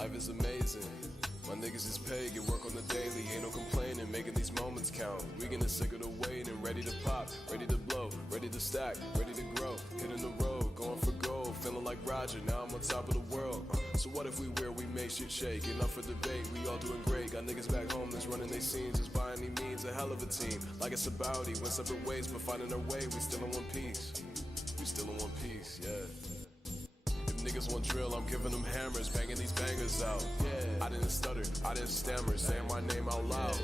Life is amazing. My niggas is paid, get work on the daily. Ain't no complaining, making these moments count. We getting sick of the waiting, ready to pop, ready to blow, ready to stack, ready to grow. Hitting the road, going for gold, feeling like Roger, now I'm on top of the world. So what if we wear, we make shit shake. Enough for debate, we all doing great. Got niggas back home that's running their scenes, just by any means a hell of a team. Like it's a bounty, went separate ways, but finding our way, we still in one piece. We still in one piece, yeah. Niggas want drill, I'm giving them hammers, banging these bangers out. Yeah. I didn't stutter, I didn't stammer, saying my name out loud.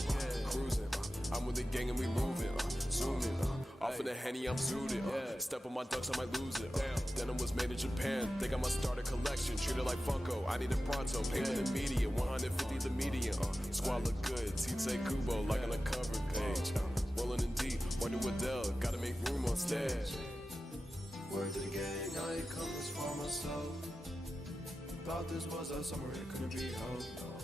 Cruising, I'm with the gang and we moving, zooming. Off in the Henny, I'm zooted. Step on my ducks, I might lose it. Denim was made in Japan, think I must start a collection. Treat it like Funko, I need it pronto. Payment immediate, 150 the median. Squad look good, T.L.A. Kubo, like on the cover page. Rolling in deep, working with Dell, gotta make room on stage. Word to the gang, I ain't come this far myself. Thought this was our summer, it couldn't be held, no.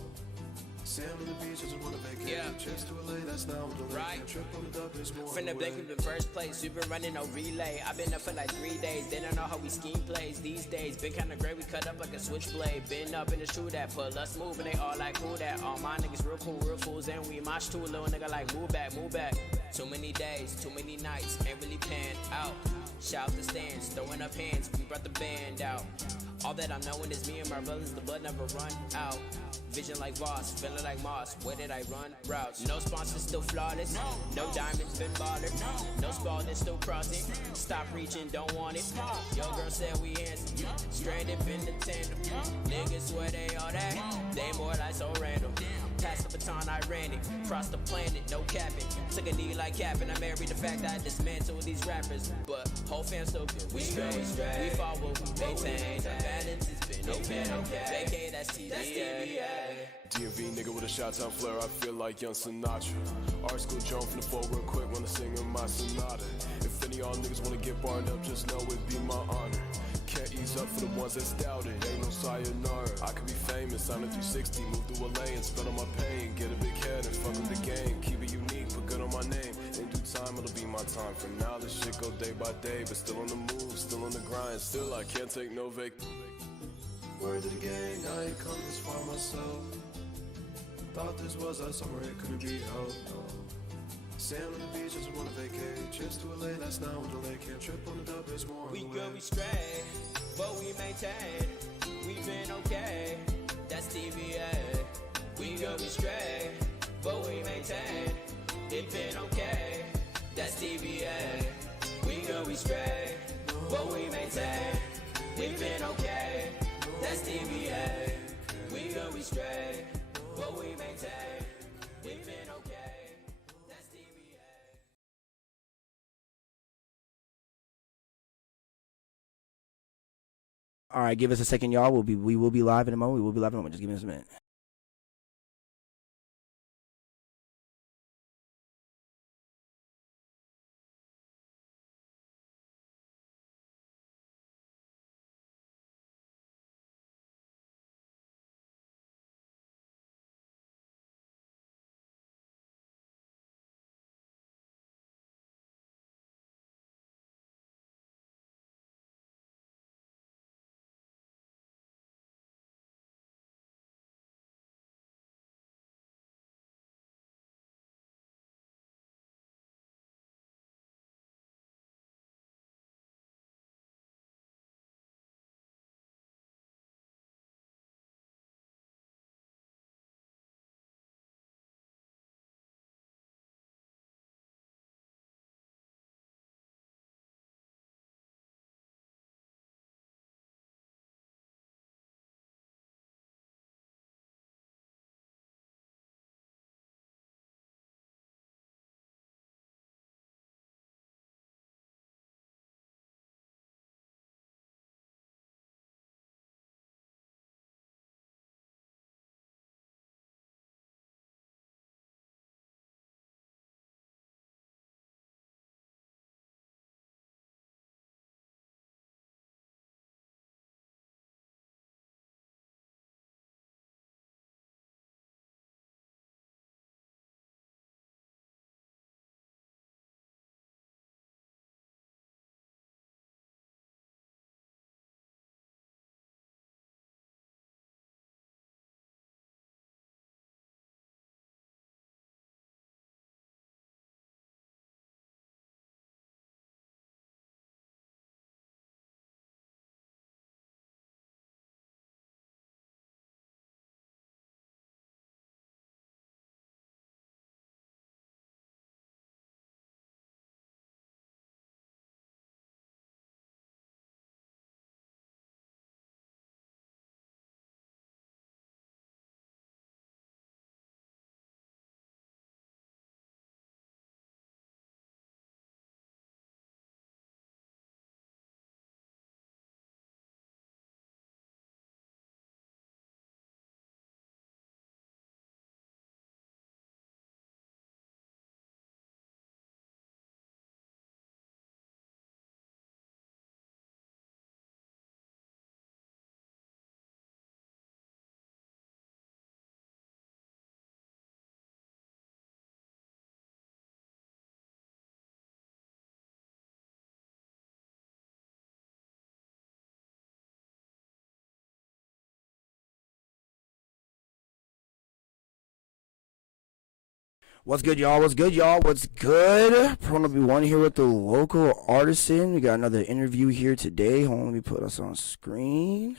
Sand on the beach, I just wanna vacate. Trips to T.L.A, that's now I'm delayed. Right. Trip on the dub, it's more From the blank from the first place, we've been running no relay. I've been up for like 3 days, they don't know how we scheme plays these days. Been kinda great, we cut up like a switchblade. Been up in the shoe that put us moving, they all like who that. All my niggas real fools, and we mosh too. Little nigga like move back. Too many days, too many nights, ain't really panned out. Shout the stands, throwing up hands, we brought the band out. All that I'm knowing is me and my brothers, the blood never run out. Vision like Voss, feeling like Moss, where did I run? Routes. No sponsors, still flawless. No diamonds, been bothered. No spalding, still crossing. Stop reaching, don't want it. Your girl said we answer. Stranded, been the tandem. Niggas swear they all that. They more like so random. Pass the baton, I ran it. Cross the planet, no capping. Took a knee like capping. I married the fact that I dismantled these rappers. But whole fam still good. We straight. We follow, we maintain. The balance has been okay. Vacate, that's TBA. DMV nigga with a shot-town flair, I feel like young Sinatra. Art school jump from the floor real quick when I sing in my sonata. If any of y'all niggas wanna get barred up, just know it'd be my honor. Can't ease up for the ones that doubted, ain't no sayonara. I could be famous, sign a 360, move to LA and spend on my pain. Get a big head and fuck with the game, keep it unique, put good on my name. In due time, it'll be my time. For now, this shit go day by day, but still on the move, still on the grind. Still, I can't take no vac. Word to the gang, I ain't come this far myself. Thought this was our summer, it couldn't be held, no. Sand on the beach, I just wanna vacate. Trips to T.L.A, that's now I'm delayed. Can't trip on the dub, it's more on We the good, way. we straight, but we maintain. We been okay, that's TBA. We good, we straight, but we maintain. It been okay, that's TBA. We good, we straight, but we maintain. It been okay, that's TBA. We good, we straight, but we maintain. It been okay, that's TBA. All right, give us a second, y'all. We will be live in a moment. Just give us a minute. What's good, y'all? What's good, y'all? What's good? Prone to be one here with the local artisan. We got another interview here today. Hold on, let me put us on screen.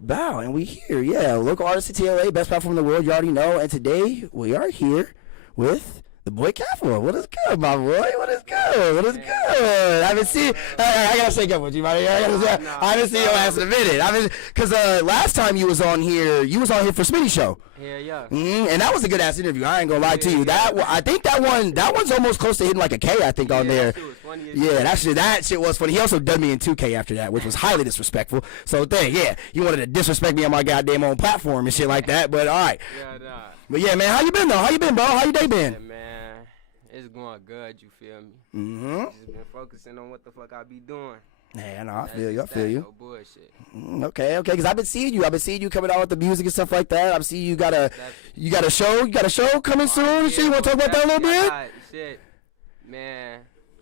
Bow, and we here. Yeah, local artisan T.L.A, best platform in the world. You already know. And today we are here with the boy CAPPA. What is good, my boy? What is good? What is good? I haven't seen. I gotta shake up with you, buddy. I haven't seen your ass in a minute. Cause last time you was on here for Smitty Show. Yeah. And that was a good ass interview. I ain't gonna lie to you. I think that one's almost close to hitting like a K. I think on there. That shit was funny. He also dubbed me in 2K after that, which was highly disrespectful. So you wanted to disrespect me on my goddamn own platform and shit like that. But all right. But yeah, man, how you been though? How you been, bro? How your day been? Yeah, man, it's going good. You feel me? Just been focusing on what the fuck I be doing. Yeah, no, I feel you. No bullshit. Okay, because I've been seeing you coming out with the music and stuff like that. I've seen you got a show coming soon and shit. You want to talk about that a little bit? Shit, man,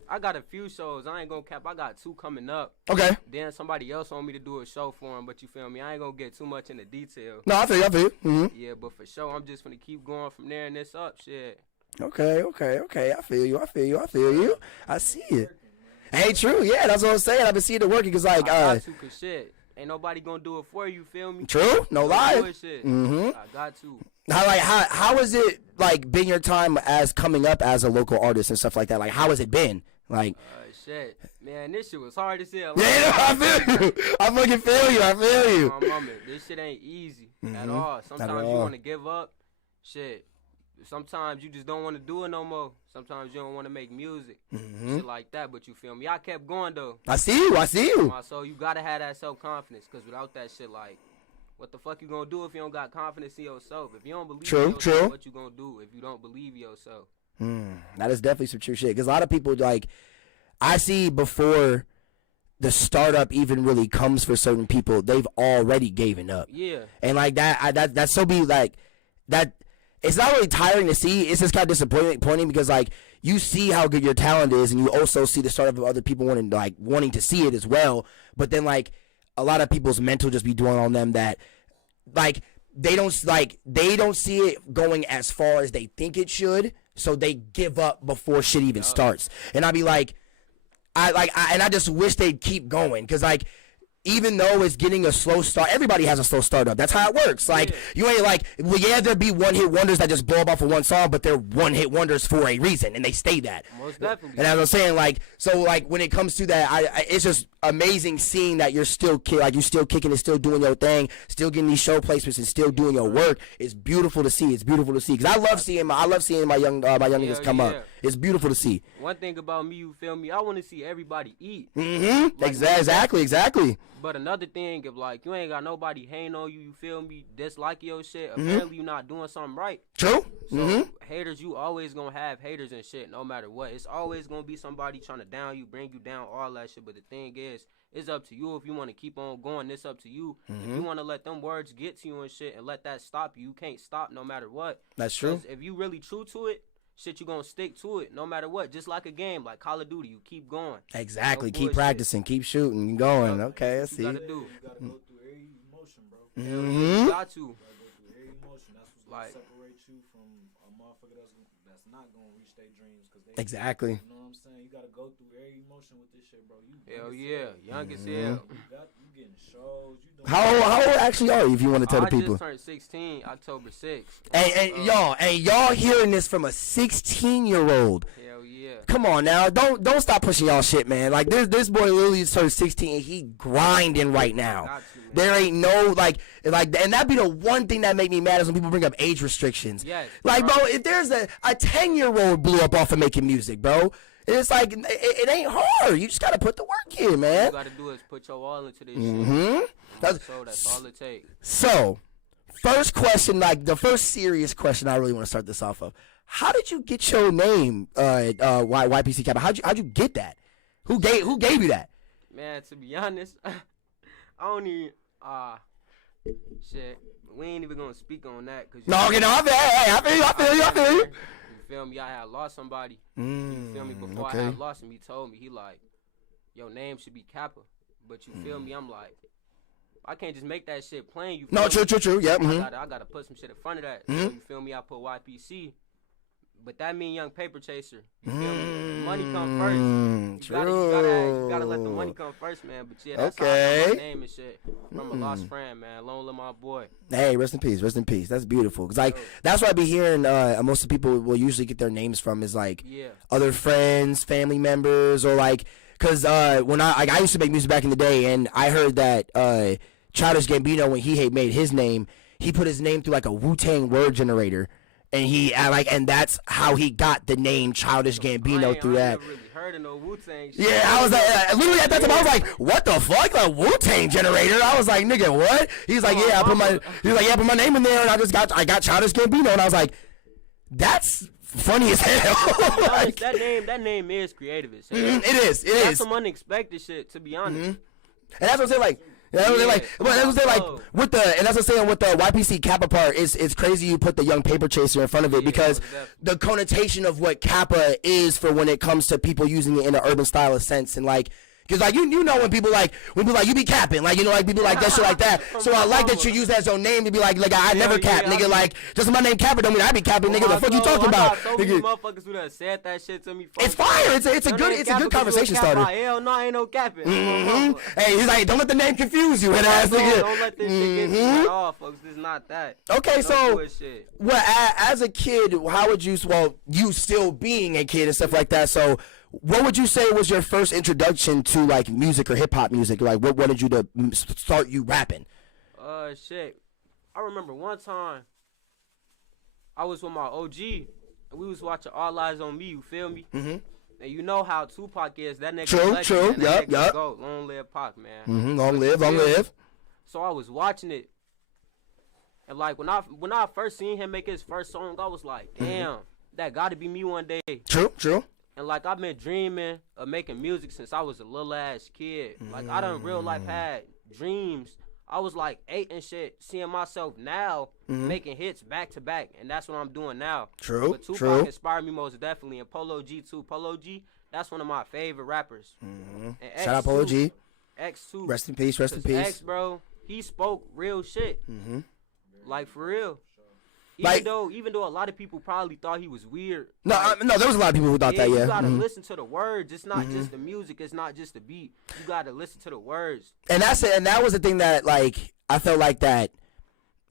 I got a few shows. I ain't gonna cap. I got 2 coming up. Okay. Then somebody else want me to do a show for him, but you feel me? I ain't gonna get too much into detail. No, I feel you. Mm-hmm. Yeah, but for sure, I'm just gonna keep going from there and this up, shit. Okay. I feel you. I see it. Ain't true. Yeah, that's what I'm saying. I've been seeing it working because like I got to, cause shit, ain't nobody gonna do it for you. Feel me? True. No lie. I got to. How has it like been your time as coming up as a local artist and stuff like that? Like how has it been? Like shit, man, this shit was hard as hell. Yeah, I feel you. I fucking feel you. My mama, this shit ain't easy at all. Sometimes you want to give up. Shit. Sometimes you just don't want to do it no more. Sometimes you don't want to make music, shit like that. But you feel me? I kept going though. I see you. So you gotta have that self-confidence, cause without that shit, like, what the fuck you gonna do if you don't got confidence in yourself? If you don't believe in yourself, what you gonna do if you don't believe in yourself? That is definitely some true shit. Cause a lot of people like, I see before the startup even really comes for certain people, they've already given up. Yeah. And like that's so be like that. It's not really tiring to see. It's just kind of disappointing because like you see how good your talent is, and you also see the startup of other people wanting to see it as well. But then like a lot of people's mental just be dwelling on them that like they don't see it going as far as they think it should, so they give up before shit even starts. And I'd be like, I just wish they'd keep going because like. Even though it's getting a slow start, everybody has a slow startup. That's how it works. Like, you ain't like, well, yeah, there'll be one-hit wonders that just blow up off of one song, but they're one-hit wonders for a reason, and they stay that. Most definitely. And as I'm saying, like, so, like, when it comes to that, it's just amazing seeing that you're still kicking and still doing your thing, still getting these show placements and still doing your work. It's beautiful to see. Because I love seeing my young niggas come up. It's beautiful to see. One thing about me, you feel me? I want to see everybody eat. Like, exactly. But another thing, if like you ain't got nobody hating on you, you feel me, dislike your shit, apparently you not doing something right. True. So haters, you always gonna have haters and shit, no matter what. It's always gonna be somebody trying to down you, bring you down, all that shit. But the thing is, it's up to you if you want to keep on going. It's up to you. If you want to let them words get to you and shit and let that stop you, you can't stop no matter what. That's true. If you really true to it, shit, you gonna stick to it no matter what. Just like a game, like Call of Duty, you keep going. Exactly. Keep practicing, keep shooting, and going. Okay, I see. You gotta do. You gotta go through every emotion, bro. You got to. You gotta go through every emotion. That's what's gonna separate you from a motherfucker that's not gonna reach their dreams. Exactly. You know what I'm saying? You gotta go through every emotion with this shit, bro. Hell yeah, young as hell. You getting shows. You doing how old actually are you, if you want to tell the people? I just turned 16, October 6th. And y'all hearing this from a 16-year-old. Hell yeah. Come on now, don't stop pushing y'all shit, man. Like this boy literally just turned 16 and he grinding right now. There ain't no like, and that'd be the one thing that make me mad is when people bring up age restrictions. Yes, like, bro, if there's a 10-year-old blew up off of making music, bro. It's like it ain't hard. You just gotta put the work in, man. All you gotta do is put your all into this shit. That's all it takes. So, first question, like the first serious question I really want to start this off of. How did you get your name, YPC CAPPA? How'd you get that? Who gave you that? Man, to be honest, I don't even shit. We ain't even gonna speak on that. Cause I feel you. You feel me? I had lost somebody. You feel me? Before I had lost him, he told me, he like, your name should be CAPPA. But you feel me? I'm like, I can't just make that shit plain. You feel me? True. Yeah. I gotta put some shit in front of that. So you feel me? I put YPC. But that mean young paper chaser. You feel me? Money come first. You gotta let the money come first, man. But yeah, that's how I got my name and shit from a lost friend, man. Long live my boy. Hey, rest in peace, rest in peace. That's beautiful. Cause like that's what I be hearing. Most of the people will usually get their names from is like other friends, family members, or like. Cause when I used to make music back in the day, and I heard that Childish Gambino, when he made his name, he put his name through like a Wu-Tang word generator. And that's how he got the name Childish Gambino through that. I never really heard of no Wu-Tang shit. Yeah, I was like, literally at that time, I was like, what the fuck, like Wu-Tang generator? I was like, nigga, what? He's like, I put my name in there, and I got Childish Gambino, and I was like, that's funny as hell. Like, that name is creative as hell. It is. That's some unexpected shit, to be honest. And that's what I'm saying, like. That's what I'm saying, like with the, and that's what I'm saying with the YPC CAPPA part. It's crazy you put the young paper chaser in front of it because the connotation of what CAPPA is for when it comes to people using it in an urban style of sense, and like. Cause like you know when people like you be capping, like, you know, like people like that shit like that. So I like that you use that as your name to be like I never cap, nigga. Like just my name Cappa don't mean I be capping, nigga. The fuck you talking about? So many motherfuckers who done said that shit to me. It's fire. It's a good conversation starter. Hell no, ain't no capping. Hey, he's like, don't let the name confuse you, ass nigga. Don't let this shit get you at all, folks. It's not that. Okay, so well, as a kid, how would you? Well, you still being a kid and stuff like that. So. What would you say was your first introduction to like music or hip hop music? Like, what wanted you to start you rapping? Shit. I remember one time I was with my OG and we was watching All Eyes on Me. You feel me? Mm-hmm. And you know how Tupac is. That nigga. True. Yup. Long live Pac, man. Mm-hmm. Long live. So I was watching it, and like when I first seen him make his first song, I was like, damn, that got to be me one day. True. And like I've been dreaming of making music since I was a little ass kid. Like I done real life had dreams. I was like 8 and shit, seeing myself now making hits back to back, and that's what I'm doing now. True. But Tupac inspired me most definitely, and Polo G too. Polo G, that's one of my favorite rappers. And Shout out Polo G. X too. Rest in peace. X, bro, he spoke real shit. Like for real. Even though a lot of people probably thought he was weird. No, there was a lot of people who thought that. Yeah, you gotta listen to the words. It's not just the music. It's not just the beat. You gotta listen to the words. And that's it. And that was the thing that like I felt like that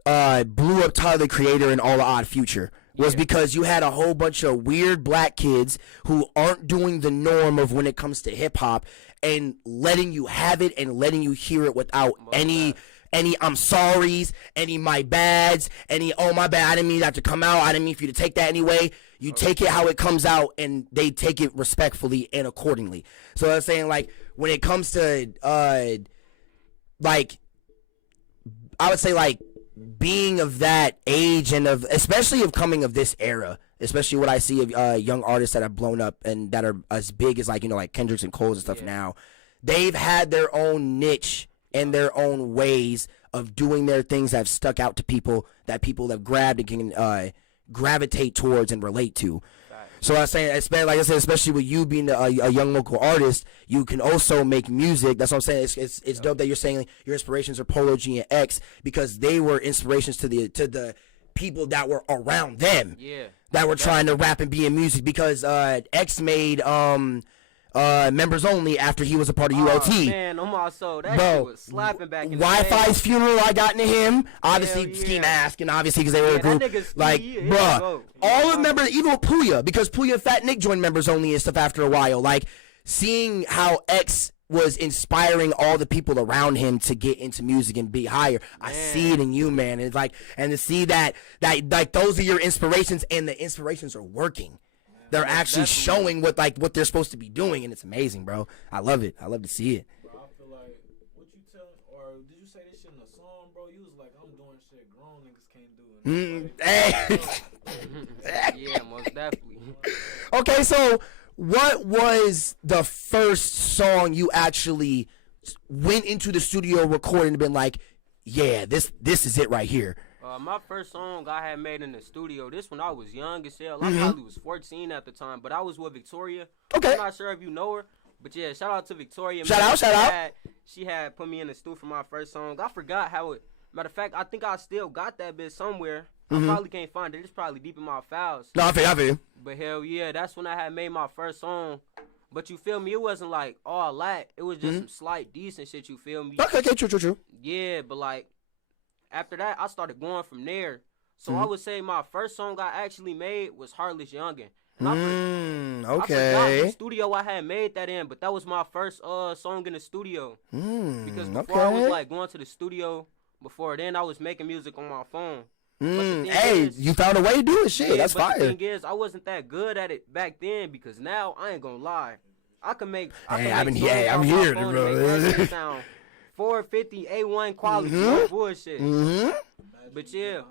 blew up Tyler the Creator and All the Odd Future was because you had a whole bunch of weird black kids who aren't doing the norm of when it comes to hip hop and letting you have it and letting you hear it without any I'm sorries, any my bads, any oh my bad, I didn't mean that to come out, I didn't mean for you to take that anyway. You take it how it comes out, and they take it respectfully and accordingly. So I'm saying, like, when it comes to like, I would say like being of that age and of especially of coming of this era, especially what I see of young artists that have blown up and that are as big as like, you know, like Kendricks and Coles and stuff now, they've had their own niche and their own ways of doing their things that have stuck out to people that people have grabbed and can gravitate towards and relate to. So I was saying, like I said, especially with you being a young local artist, you can also make music. That's what I'm saying. It's dope that you're saying your inspirations are Polo G and X because they were inspirations to the people that were around them. Yeah. That were trying to rap and be in music because X made Members Only after he was a part of ULT. Man, on my soul, that shit was slapping back in the day. Wi-Fi's funeral, I got into him. Obviously, Ski Mask, and obviously because they were a group. Like, bruh, all of members, even with Puya, because Puya and Fat Nick joined Members Only and stuff after a while. Like, seeing how X was inspiring all the people around him to get into music and be higher. I see it in you, man. It's like, and to see that like those are your inspirations, and the inspirations are working. They're actually showing what they're supposed to be doing, and it's amazing, bro. I love it. I love to see it. Bro, I feel like what you tell, or did you say this shit in a song, bro? You was like, I'm doing shit grown niggas can't do it. Yeah, most definitely. Okay, so what was the first song you actually went into the studio recording and been like, yeah, this is it right here? My first song I had made in the studio, this when I was young as hell. I probably was 14 at the time, but I was with Victoria. Okay. I'm not sure if you know her, but yeah, shout out to Victoria. Shout out. She had put me in the studio for my first song. I forgot how it, matter of fact, I think I still got that bit somewhere. I probably can't find it. It's probably deep in my files. No, I feel you. But hell yeah, that's when I had made my first song. But you feel me? It wasn't like all that. It was just some slight decent shit. You feel me? Okay, true. Yeah, but like after that, I started going from there. So I would say my first song I actually made was Heartless Youngin'. And I forgot what studio I had made that in, but that was my first song in the studio. Because before I was like going to the studio, before then I was making music on my phone. Hey, you found a way to do it. Shit, that's fire. The thing is, I wasn't that good at it back then because now I ain't gonna lie, I can make. I'm here, bro. Sound 450 A1 quality, no bullshit. But yeah.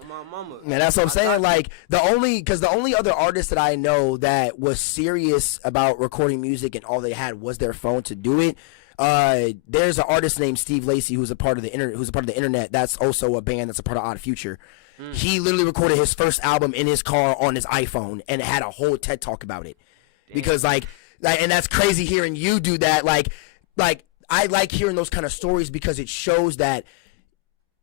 On my mama. Man, that's what I'm saying. Like the only other artist that I know that was serious about recording music and all they had was their phone to do it. There's an artist named Steve Lacy who's a part of the internet. That's also a band that's a part of Odd Future. He literally recorded his first album in his car on his iPhone and had a whole TED talk about it. Damn. Because like, and that's crazy hearing you do that. Like I like hearing those kind of stories because it shows that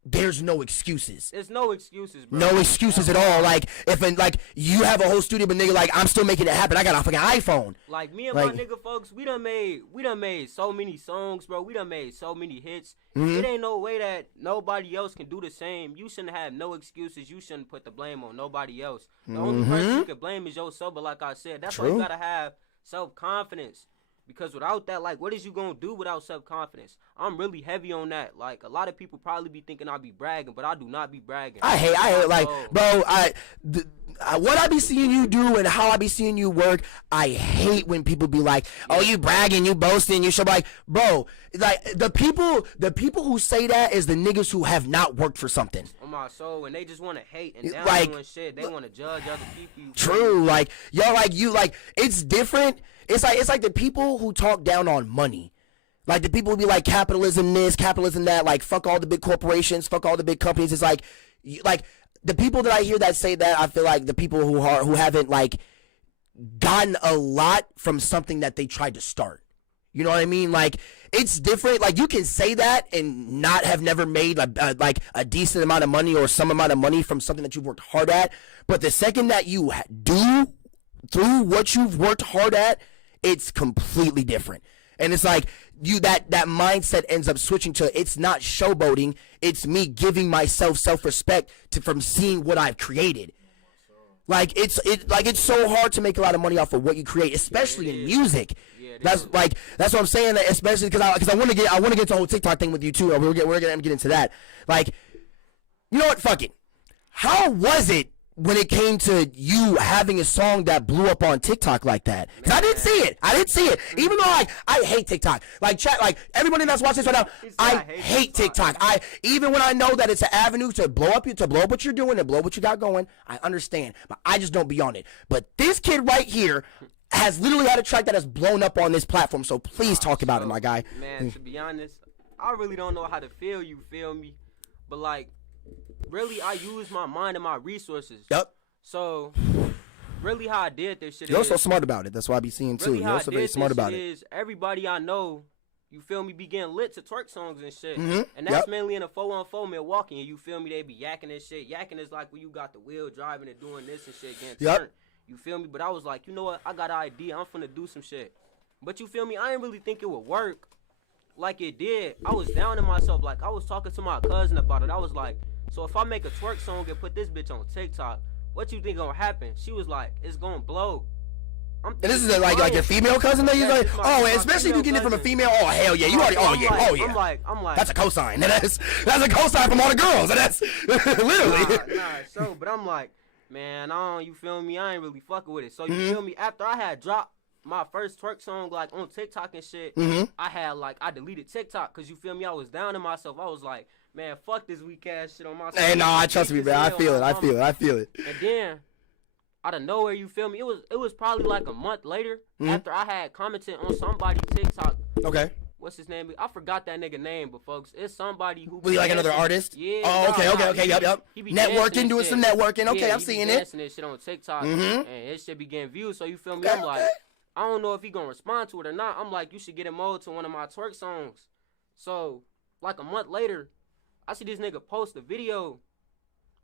there's no excuses. There's no excuses, bro. No excuses at all. Like if you have a whole studio, but nigga, like I'm still making it happen. I got a fucking iPhone. Like me and my nigga folks, we done made so many songs, bro. We done made so many hits. It ain't no way that nobody else can do the same. You shouldn't have no excuses. You shouldn't put the blame on nobody else. The only person you can blame is yourself. But like I said, that's why you gotta have self-confidence. Because without that, like, what is you gonna do without self-confidence? I'm really heavy on that. Like, a lot of people probably be thinking I be bragging, but I do not be bragging. I hate, like, bro, what I be seeing you do and how I be seeing you work, I hate when people be like, oh, you bragging, you boasting, you should be like, bro, like, the people who say that is the niggas who have not worked for something. On my soul, and they just want to hate and down like, doing shit. They want to judge other people. True, like, yo, like, you, like, it's different. It's like the people who talk down on money. Like the people who be like capitalism this, capitalism that, like fuck all the big corporations, fuck all the big companies. It's like the people that I hear that say that, I feel like the people who haven't like gotten a lot from something that they tried to start. You know what I mean? Like it's different. Like you can say that and not have never made like a decent amount of money or some amount of money from something that you've worked hard at. But the second that you do through what you've worked hard at, it's completely different. And it's like that mindset ends up switching to, it's not showboating, it's me giving myself self-respect from seeing what I've created. Like it's so hard to make a lot of money off of what you create, especially in music. That's what I'm saying, that especially because I want to get to the whole TikTok thing with you too. We're gonna get into that. Like, you know what? Fuck it. How was it when it came to you having a song that blew up on TikTok like that? Because I didn't see it. Even though I hate TikTok. Like chat, like everybody that's watching this right now, I hate TikTok. Even when I know that it's an avenue to blow up what you're doing and blow what you got going, I understand. But I just don't be on it. But this kid right here has literally had a track that has blown up on this platform. So please talk about it, my guy. Man, to be honest, I really don't know how to feel you, feel me? But like, really, I use my mind and my resources. Yep. So, really, how I did this shit You're also smart about it. That's why I be seeing too. Really You're also very smart about it. Is everybody I know, you feel me, be getting lit to twerk songs and shit. Mm-hmm. And that's mainly in a 4-on-4 Milwaukee. And you feel me, they be yakking and shit. Yakking is like when you got the wheel driving and doing this and shit, getting turned. You feel me? But I was like, you know what? I got an idea. I'm finna do some shit. But you feel me? I didn't really think it would work like it did. I was down in myself. Like, I was talking to my cousin about it. I was like, so if I make a twerk song and put this bitch on TikTok, what you think gonna happen? She was like, it's gonna blow. And this is like your female cousin that you like, and especially if you get it from a female. Oh hell yeah, you already. I'm like, that's a cosign. That's a cosign from all the girls. And that's literally. So, but I'm like, man, you feel me? I ain't really fucking with it. So you feel me? After I had dropped my first twerk song like on TikTok and shit, I deleted TikTok because you feel me? I was down in myself. I was like, man, fuck this weak ass shit on my. Hey, no, I trust me, man. I feel it. And then, out of nowhere, you feel me? It was probably like a month later after I had commented on somebody's TikTok. Okay. What's his name? I forgot that nigga name, but folks, it's somebody who. Was he like another artist? Yeah. Oh, okay. Yep. He be networking, doing some networking. Okay, I'm seeing it. Dancing this shit on TikTok, and his shit be getting views. So you feel me? I'm like, I don't know if he gonna respond to it or not. I'm like, you should get him over to one of my twerk songs. So, like a month later, I see this nigga post a video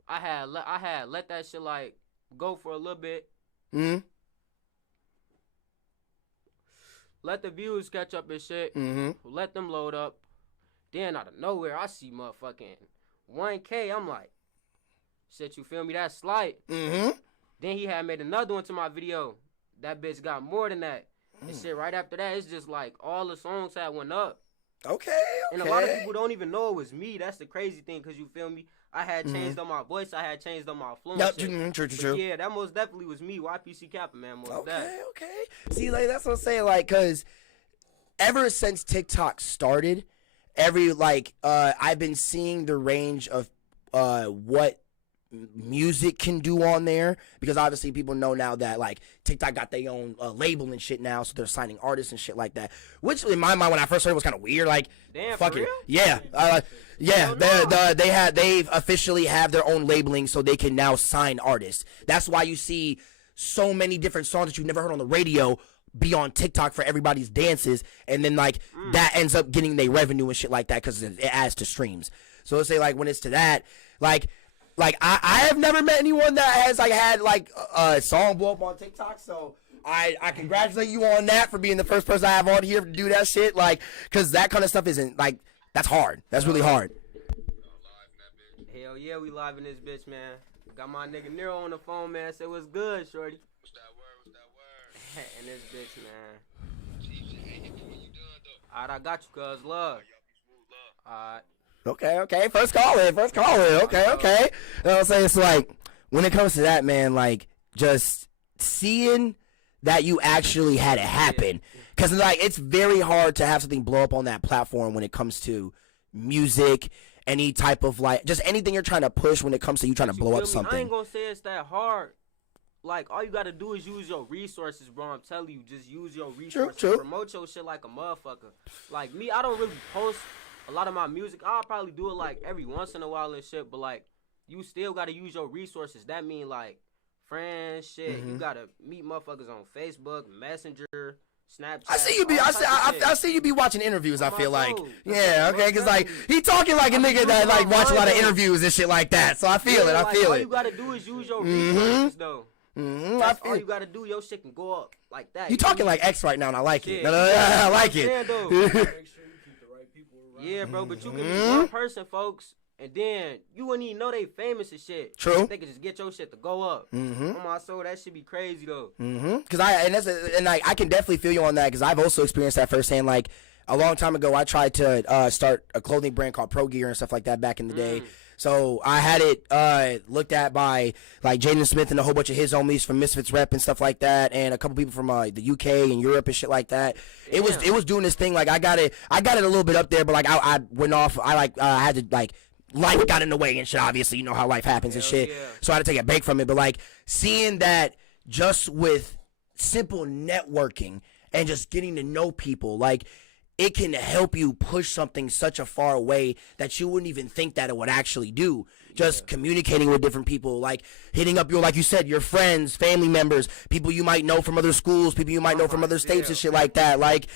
I had let that shit like go for a little bit. Mm-hmm. Let the views catch up and shit. Mm-hmm. Let them load up. Then out of nowhere, I see motherfucking 1K. I'm like, shit, you feel me? That's slight. Mm-hmm. Then he had made another one to my video. That bitch got more than that. And shit, right after that, it's just like all the songs had went up. Okay. And a lot of people don't even know it was me. That's the crazy thing, because you feel me? I had changed on my voice. I had changed on my flow. Yep, shit. true. Yeah, that most definitely was me. YPC CAPPA, man. Okay. See, like, that's what I'm saying. Like, because ever since TikTok started, I've been seeing the range of what music can do on there, because obviously people know now that like TikTok got their own label and shit now, so they're signing artists and shit like that, which in my mind when I first heard it was kind of weird. Like, damn, fuck for it, real? yeah, they've officially have their own labeling, so they can now sign artists. That's why you see so many different songs that you've never heard on the radio be on TikTok for everybody's dances, and then like that ends up getting their revenue and shit like that, because it adds to streams. So let's say like when it's to that, like I have never met anyone that has like had like a song blow up on TikTok. So I congratulate you on that, for being the first person I have on here to do that shit. Like, because that kind of stuff isn't like, that's hard. That's really hard. Hell yeah, we live in this bitch, man. Got my nigga Nero on the phone, man. Say what's good, shorty. What's that word? And this bitch, man. Alright, I got you, cuz. Love. Alright. Okay. First call in. Okay. You know what I'm saying? It's like, when it comes to that, man, like, just seeing that you actually had it happen. Because, like, it's very hard to have something blow up on that platform when it comes to music, any type of, like, just anything you're trying to push when it comes to you trying to blow up something. I ain't gonna say it's that hard. Like, all you gotta do is use your resources, bro. I'm telling you, just use your resources. True. Promote your shit like a motherfucker. Like, me, I don't really post a lot of my music. I'll probably do it, like, every once in a while and shit, but, like, you still gotta use your resources. That mean, like, friends, shit. You gotta meet motherfuckers on Facebook, Messenger, Snapchat. I see you be watching interviews. I feel like, yeah, Most okay, because like definitely. he talking like a nigga that like watch a lot of interviews and shit like that. So I feel it. All you gotta do is use your resources, though. That's all you gotta do. Your shit can go up like that. You talking like X right now, and I like it. Shit. No, I like Yeah, it. though. Make sure you keep the right people around. Yeah, bro, but you can be one person, folks, and then you wouldn't even know they famous and shit. True. They could just get your shit to go up. On my soul, that should be crazy though. Because I can definitely feel you on that, because I've also experienced that firsthand. Like a long time ago, I tried to start a clothing brand called Pro Gear and stuff like that back in the day. So I had it looked at by like Jaden Smith and a whole bunch of his homies from Misfits Rep and stuff like that, and a couple people from the UK and Europe and shit like that. It was doing this thing. Like I got it a little bit up there, but like I went off. I had to like. Life got in the way and shit, obviously. You know how life happens and shit. Yeah. So I had to take a break from it. But, like, seeing that just with simple networking and just getting to know people, like, it can help you push something such a far away that you wouldn't even think that it would actually do. Just communicating with different people, like hitting up like you said, your friends, family members, people you might know from other schools, people you might know from other states and shit like that. Like,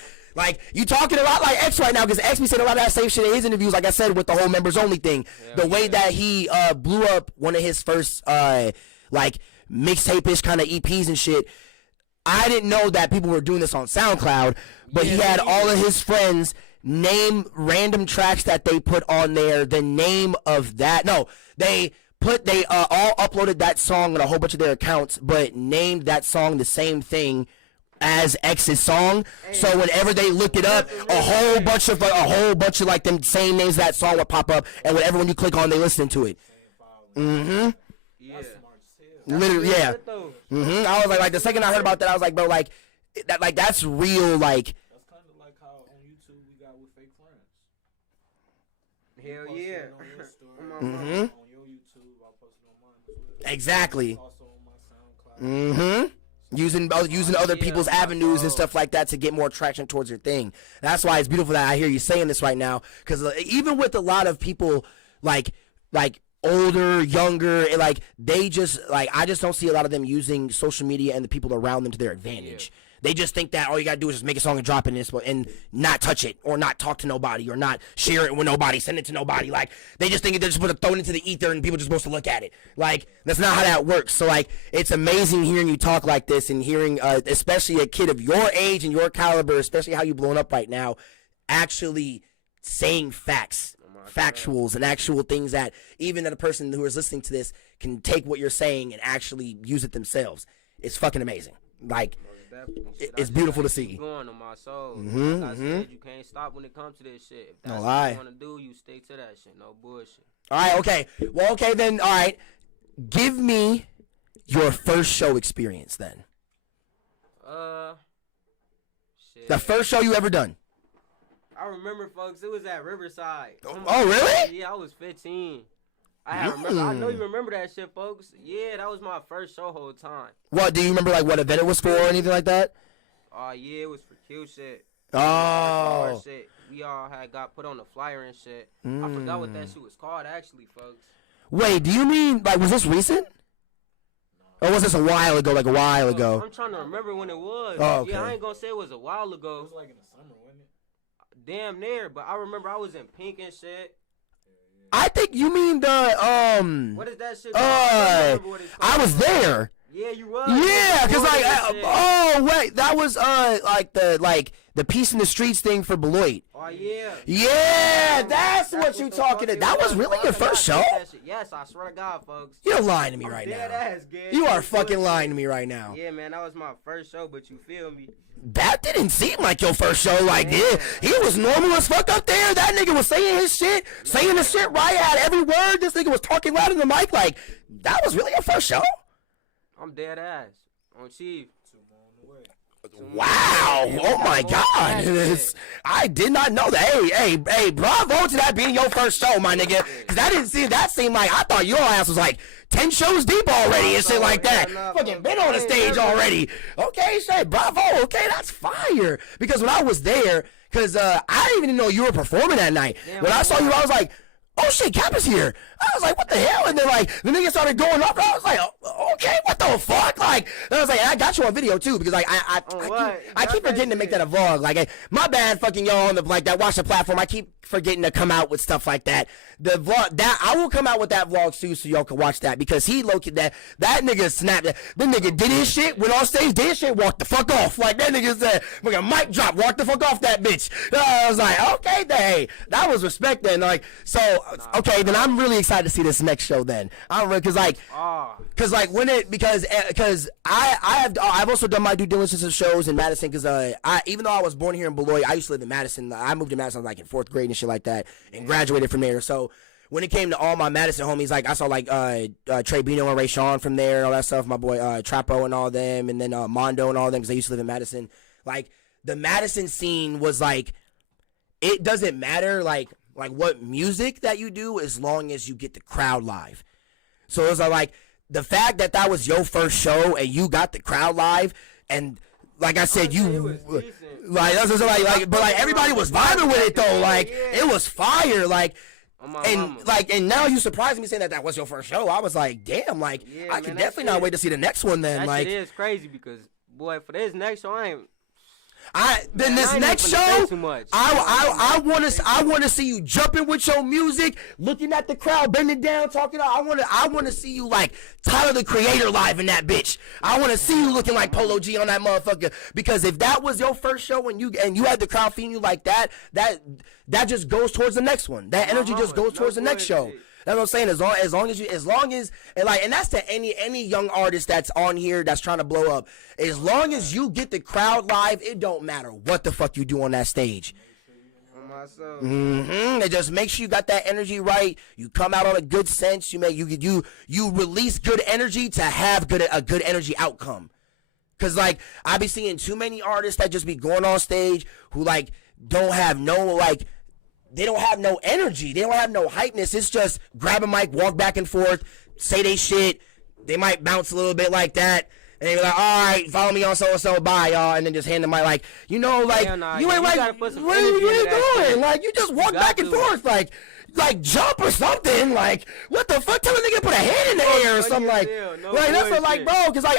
you talking a lot like X right now, because X be saying a lot of that same shit in his interviews, like I said, with the whole members only thing. The way that he blew up one of his first, like, mixtape-ish kind of EPs and shit, I didn't know that people were doing this on SoundCloud, but he had all of his friends name random tracks that they put on there, the name of that. No, they all uploaded that song on a whole bunch of their accounts, but named that song the same thing as X's song. So whenever they look it up, a whole bunch of like them same names of that song would pop up, and whenever when you click on, they listen to it. Yeah. Literally, yeah. I was like the second I heard about that, I was like, bro, like that's real, like. That's kind of like how on YouTube we got with fake friends. Hell yeah. On your story, on your YouTube, I posted on mine as well. Exactly. Also on my SoundCloud. Using other people's avenues and stuff like that to get more traction towards your thing. That's why it's beautiful that I hear you saying this right now, because even with a lot of people like older, younger, like they just like I just don't see a lot of them using social media and the people around them to their advantage. They just think that all you gotta do is just make a song and drop it in this and not touch it or not talk to nobody or not share it with nobody, send it to nobody. Like they just think they're just supposed to throw it into the ether and people are just supposed to look at it. Like that's not how that works. So like it's amazing hearing you talk like this and hearing especially a kid of your age and your caliber, especially how you blowing up right now, actually saying factuals and actual things that even that a person who is listening to this can take what you're saying and actually use it themselves. It's fucking amazing. Like it's beautiful to see. Going on my soul. Like I said, you can't stop when it comes to this shit. If that's what you want to do, you stick to that shit. No bullshit. All right, okay. Well, okay then. All right. Give me your first show experience then. Shit. The first show you ever done. I remember, folks. It was at Riverside. Oh, really? Yeah, I was 15. I know you remember that shit, folks. Yeah, that was my first show whole time. What, do you remember like what event it was for or anything like that? Oh, yeah, it was for Q shit. Oh. Shit. We all had got put on the flyer and shit. I forgot what that shit was called actually, folks. Wait, do you mean like was this recent? Or was this a while ago, like a while ago? I'm trying to remember when it was. Oh, okay. Yeah, I ain't gonna say it was a while ago. It was like in the summer, wasn't it? Damn near, but I remember I was in pink and shit. I think you mean the What is that shit called? I was there. Yeah, you was. Yeah, cause like oh wait, that was like the Peace in the Streets thing for Beloit. Oh yeah. Yeah, that's what you talking about. That was really your first show? Yes, I swear to God, folks. You're lying to me right now. You are fucking lying to me right now. Yeah, man, that was my first show, but you feel me? That didn't seem like your first show. Like, yeah, he was normal as fuck up there. That nigga was saying his shit, saying the shit right at every word. This nigga was talking loud in the mic. Like, that was really your first show? I'm dead ass. On Chief. Wow! Oh my God! I did not know that. Hey! Bravo to that being your first show, my nigga. Cause that seemed like I thought your ass was like 10 shows deep already and shit like that. Fucking been on the stage already. Okay, shit. Bravo. Okay, that's fire. Because when I was there, cause I didn't even know you were performing that night. When I saw you, I was like, oh shit, Cappa's here. I was like, what the hell? And then like the nigga started going up. And I was like, oh, okay, what the fuck? Like, and I was like, I got you on video too because like I keep forgetting to make that a vlog. Like, my bad, fucking y'all on the like that watch the platform. I keep forgetting to come out with stuff like that. The vlog that I will come out with that vlog too, so y'all can watch that because he looked at that nigga snapped. That nigga did his shit, went on stage, did his shit, walked the fuck off. Like that nigga said, like a mic drop, walked the fuck off that bitch. I was like, okay, hey, that was respect then. Like, so okay, then I'm really excited to see this next show. Then I'm really because I've also done my due diligence of shows in Madison because even though I was born here in Beloit, I used to live in Madison. I moved to Madison like in 4th grade and shit like that, and graduated from there. So when it came to all my Madison homies, like I saw like Trey Bino and Ray Sean from there, all that stuff. My boy Trapo and all them, and then Mondo and all them because they used to live in Madison. Like the Madison scene was like, it doesn't matter like what music that you do as long as you get the crowd live. So it was like the fact that was your first show and you got the crowd live and like I said you like that's just like but like everybody was vibing with it though like it was fire like and now you surprised me saying that was your first show. I was like damn like I can definitely not wait to see the next one then that like shit is crazy because boy for this next show this next show, I want to see you jumping with your music, looking at the crowd, bending down, talking. I want to see you like Tyler the Creator live in that bitch. I want to see you looking like Polo G on that motherfucker. Because if that was your first show and you had the crowd feeling you like that just goes towards the next one. That energy just goes towards the next show. That's what I'm saying. As long as and that's to any young artist that's on here that's trying to blow up. As long as you get the crowd live, it don't matter what the fuck you do on that stage. It just makes sure you got that energy right. You come out on a good sense. You release good energy to have a good energy outcome. Cause like I be seeing too many artists that just be going on stage who like don't have no like. They don't have no energy. They don't have no hypeness. It's just grab a mic, walk back and forth, say they shit. They might bounce a little bit like that. And they be like, all right, follow me on so-and-so, bye, y'all. And then just hand the mic like, you know, like, you ain't like, what are you doing? Like, you just walk back and forth. Like, like jump or something. Like, what the fuck? Tell a nigga to put a hand in the air or something like. No Like that's what, like, bullshit. bro, because like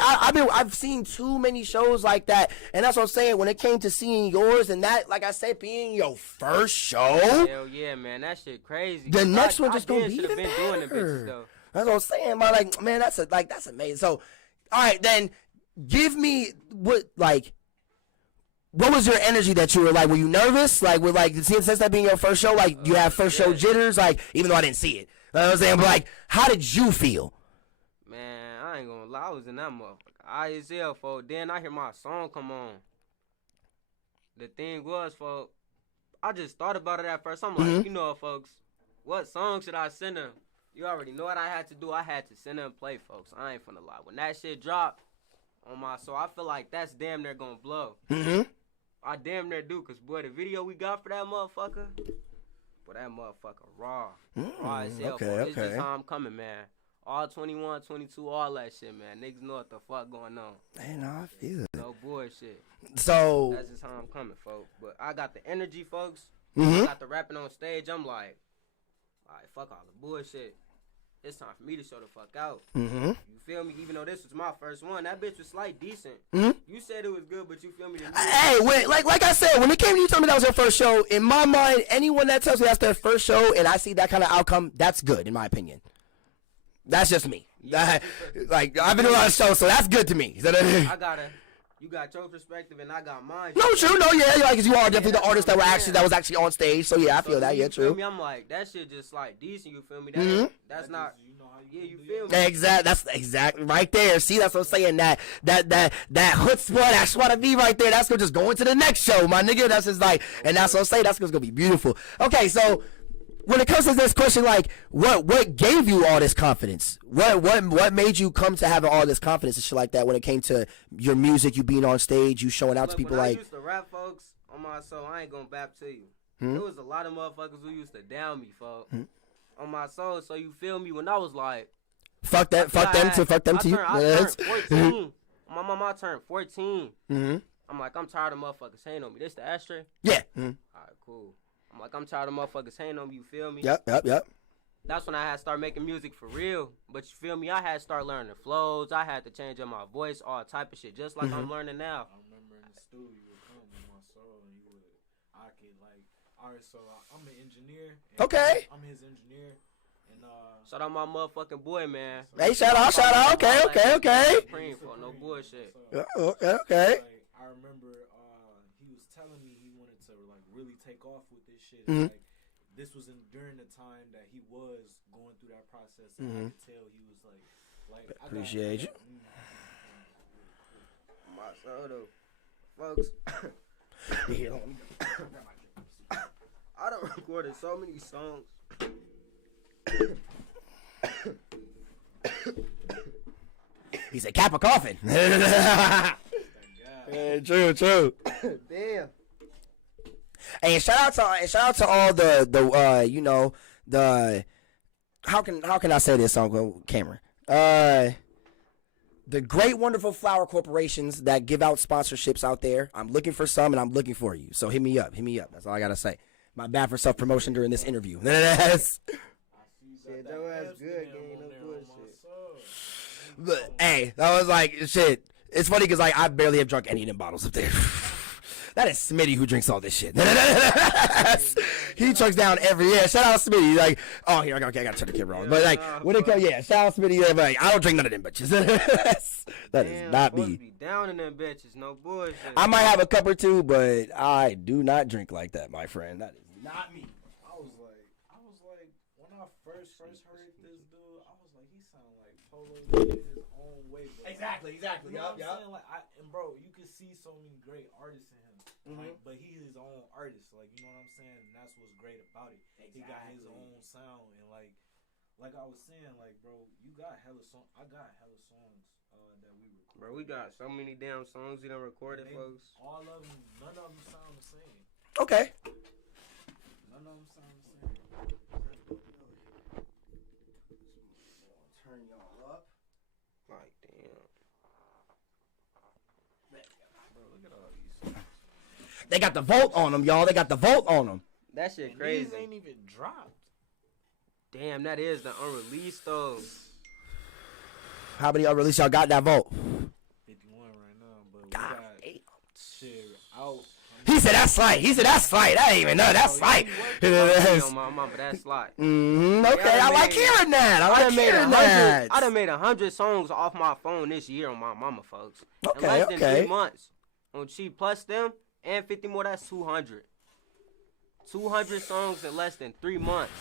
I've seen too many shows like that, and that's what I'm saying. When it came to seeing yours and that, like I said, being your first show, Hell yeah, man, that shit crazy. the next one I just gonna been be should've even been doing the bitches better. though. That's what I'm saying, man. Like, man, that's amazing. So, all right, then give me what was your energy that you were like? Were you nervous? Like, with like since that being your first show, like you have first show jitters, like even though I didn't see it. You know what I'm saying? But like, how did you feel? Man, I ain't gonna lie, I was in that motherfucker. I as hell, folks. Then I hear my song come on. The thing was, folks, I just thought about it at first. I'm like, you know, folks, what song should I send them? You already know what I had to do. I had to send them play, folks. I ain't finna lie. When that shit dropped on my soul, I feel like that's damn near gonna blow. Mm-hmm. I damn near do, cause boy, the video we got for that motherfucker, boy, that motherfucker raw. Raw as hell. Okay, folks. It's okay. just how I'm coming, man. All 21, 22, all that shit, man. Niggas know what the fuck going on. Man, I feel it. No bullshit. So, That's just how I'm coming, folks. But I got the energy, folks. Mhm. I got the rapping on stage. I'm like, all right, fuck all the bullshit. It's time for me to show the fuck out. mm-hmm. You feel me? Even though this was my first one, that bitch was slight decent. Mhm. You said it was good, but you feel me? Hey, like I said, when it came to you telling me that was your first show, in my mind, anyone that tells me that's their first show and I see that kind of outcome, that's good, in my opinion. That's just me. Like, I've been to a lot of shows, so that's good to me. You got your perspective and I got mine. No, true, no, yeah, like, 'cause you are definitely that's the artist what I'm that saying. was actually on stage, so yeah, I feel that, yeah, You feel true. me? I'm like, that shit just like decent, you feel me? That's not, yeah, you feel me? That's exactly right there. See, that's what I'm saying. That chutzpah, that swat be right there. That's gonna just go into the next show, my nigga. That's just like, and that's what I'm saying. That's gonna be beautiful. Okay, so when it comes to this question, like, what gave you all this confidence? What made you come to having all this confidence and shit like that? When it came to your music, you being on stage, you showing out to Look, people when I like. used to rap, folks, on my soul, I ain't gonna bap to you. There was a lot of motherfuckers who used to down me, folks. On my soul, so you feel me? When I was like, Fuck them to you. I turned 14. My mama, I turned 14. Mm-hmm. I'm like, I'm tired of motherfuckers hating on me. This the ashtray? Yeah. All right, cool. I'm like, I'm tired of motherfuckers hating on me. You feel me? Yep. That's when I had to start making music for real. But you feel me? I had to start learning flows. I had to change up my voice, all type of shit, just like I'm learning now. I remember in the studio you would come with my soul and you would, I could like, all right, so I'm an engineer. And Okay. I'm his engineer. And Shout out my motherfucking boy, man. Hey, shout out. Okay. Supreme for no bullshit. Okay. Like, I remember he was telling me he wanted to like really take off with this shit. Mhm. Like this was during the time that he was going through that process, and I could tell he was like I Appreciate you. My soul, though. Folks, I done recorded so many songs. He said, "Kappa coughing." Yeah, true. Damn. And shout out to all the how can I say this on camera? The great, wonderful flower corporations that give out sponsorships out there. I'm looking for some, and I'm looking for you. So hit me up. That's all I gotta say. My bad for self promotion during this interview. Shit, your ass good, gang, no bullshit. But, hey, that was like shit. It's funny because like I barely have drunk any of them bottles up there. That is Smitty who drinks all this shit. He chugs down every Shout out Smitty. Like, oh here, okay, I gotta turn the camera on. But like when it comes, shout out Smitty. Like, I don't drink none of them bitches. That is not supposed me. to be down in them bitches, no bullshit. I might have a cup or two, but I do not drink like that, my friend. That is not me. I was like, when I first heard this dude, I was like, he sound like Polo in his own way. Bro. Exactly. You know what I'm saying? Like, and bro, you can see so many great artists in him. Like, but he's his own artist. Like, you know what I'm saying? And that's what's great about it. He got his own sound, and like I was saying, like, bro, you got hella songs. I got hella songs that we recorded. Bro, we got so many damn songs we done recorded, folks. All of them, none of them sound the same. Okay. None of them sound the same. Turn y'all up. Like, damn. Bro, look at all these songs. They got the vote on them, y'all. They got the vote on them. That shit And crazy. these ain't even dropped. Damn, that is the unreleased though. How many unreleased y'all got that vote? 51 right now, but we God got damn. shit out. He said that's slight. He said that's slight. I ain't even know that's slight. On my mama, that's like. Okay, I like hearing that. I like hearing that. I done made 100 songs off my phone this year on my mama, folks. Okay, in less than okay. 3 months. On cheap plus them and 50 more, that's 200. 200 songs in less than 3 months.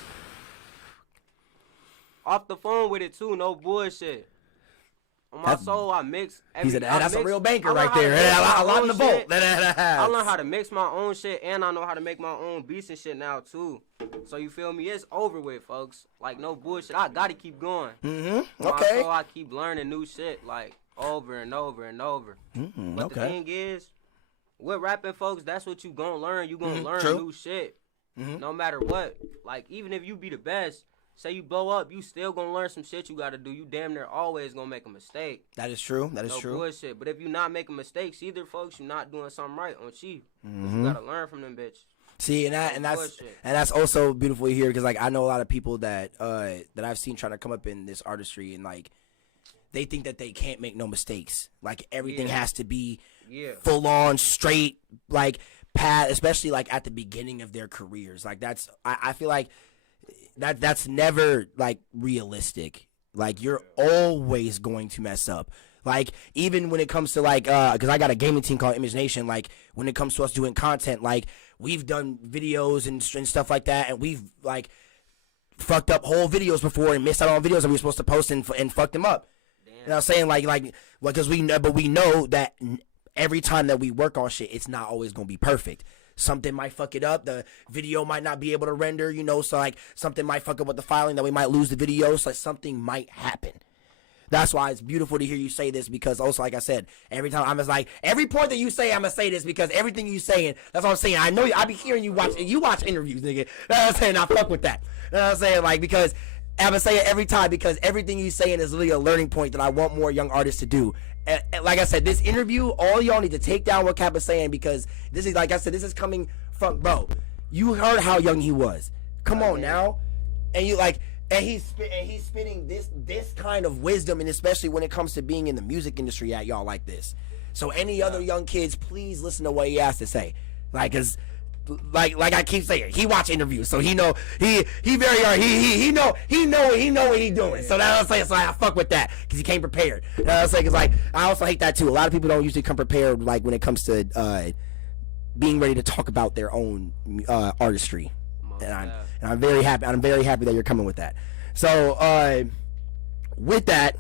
Off the phone with it too, no bullshit. On my soul, I mix. He said that's a real banker right there. A lot in the vault. I learned how to mix my own shit, and I know how to make my own beats and shit now too. So you feel me? It's over with, folks. Like no bullshit. I gotta keep going. Okay. So I keep learning new shit, like over and over and over. But the thing is, with rapping, folks, that's what you gonna learn. You gonna learn new shit, no matter what. Like even if you be the best. Say you blow up, you still gonna learn some shit you gotta do. You damn near always gonna make a mistake. That is true. That is no true. Bullshit. But if you not making mistakes either, folks, you not doing something right on chief. You gotta learn from them bitches. See, and that's also beautiful here because like I know a lot of people that I've seen trying to come up in this artistry and like they think that they can't make no mistakes. Like everything has to be full on straight like path, especially like at the beginning of their careers. Like that's I feel like. That's never like realistic. Like you're always going to mess up. Like even when it comes to like because I got a gaming team called Image Nation. Like when it comes to us doing content, like we've done videos and stuff like that, and we've like fucked up whole videos before and missed out on videos that we were supposed to post and fucked them up. Damn. You know what I'm saying? Like because we know that every time that we work on shit, it's not always gonna be perfect. Something might fuck it up. The video might not be able to render, you know, so like something might fuck up with the filing that we might lose the video. So like, something might happen. That's why it's beautiful to hear you say this because also, like I said, every time I'm just like, every point that you say, I'm going to say this because everything you saying, that's what I'm saying. I know I be hearing you watch interviews, nigga. You know what I'm saying? I fuck with that. You know what I'm saying? Like, because I'm going to say it every time because everything you saying is really a learning point that I want more young artists to do. And like I said, this interview, all y'all need to take down what Cappa's saying because this is, like I said, this is coming from, bro, you heard how young he was. Come on now. And you like, and he's spitting this kind of wisdom, and especially when it comes to being in the music industry at y'all like this. So any other young kids, please listen to what he has to say. Like, cause like I keep saying, he watch interviews, so he know he know what he doing. So that's what I'm saying. So I fuck with that because he came prepared. You know what I'm saying? Cause like I also hate that too. A lot of people don't usually come prepared like when it comes to being ready to talk about their own artistry. And I'm very happy. I'm very happy that you're coming with that. So with that,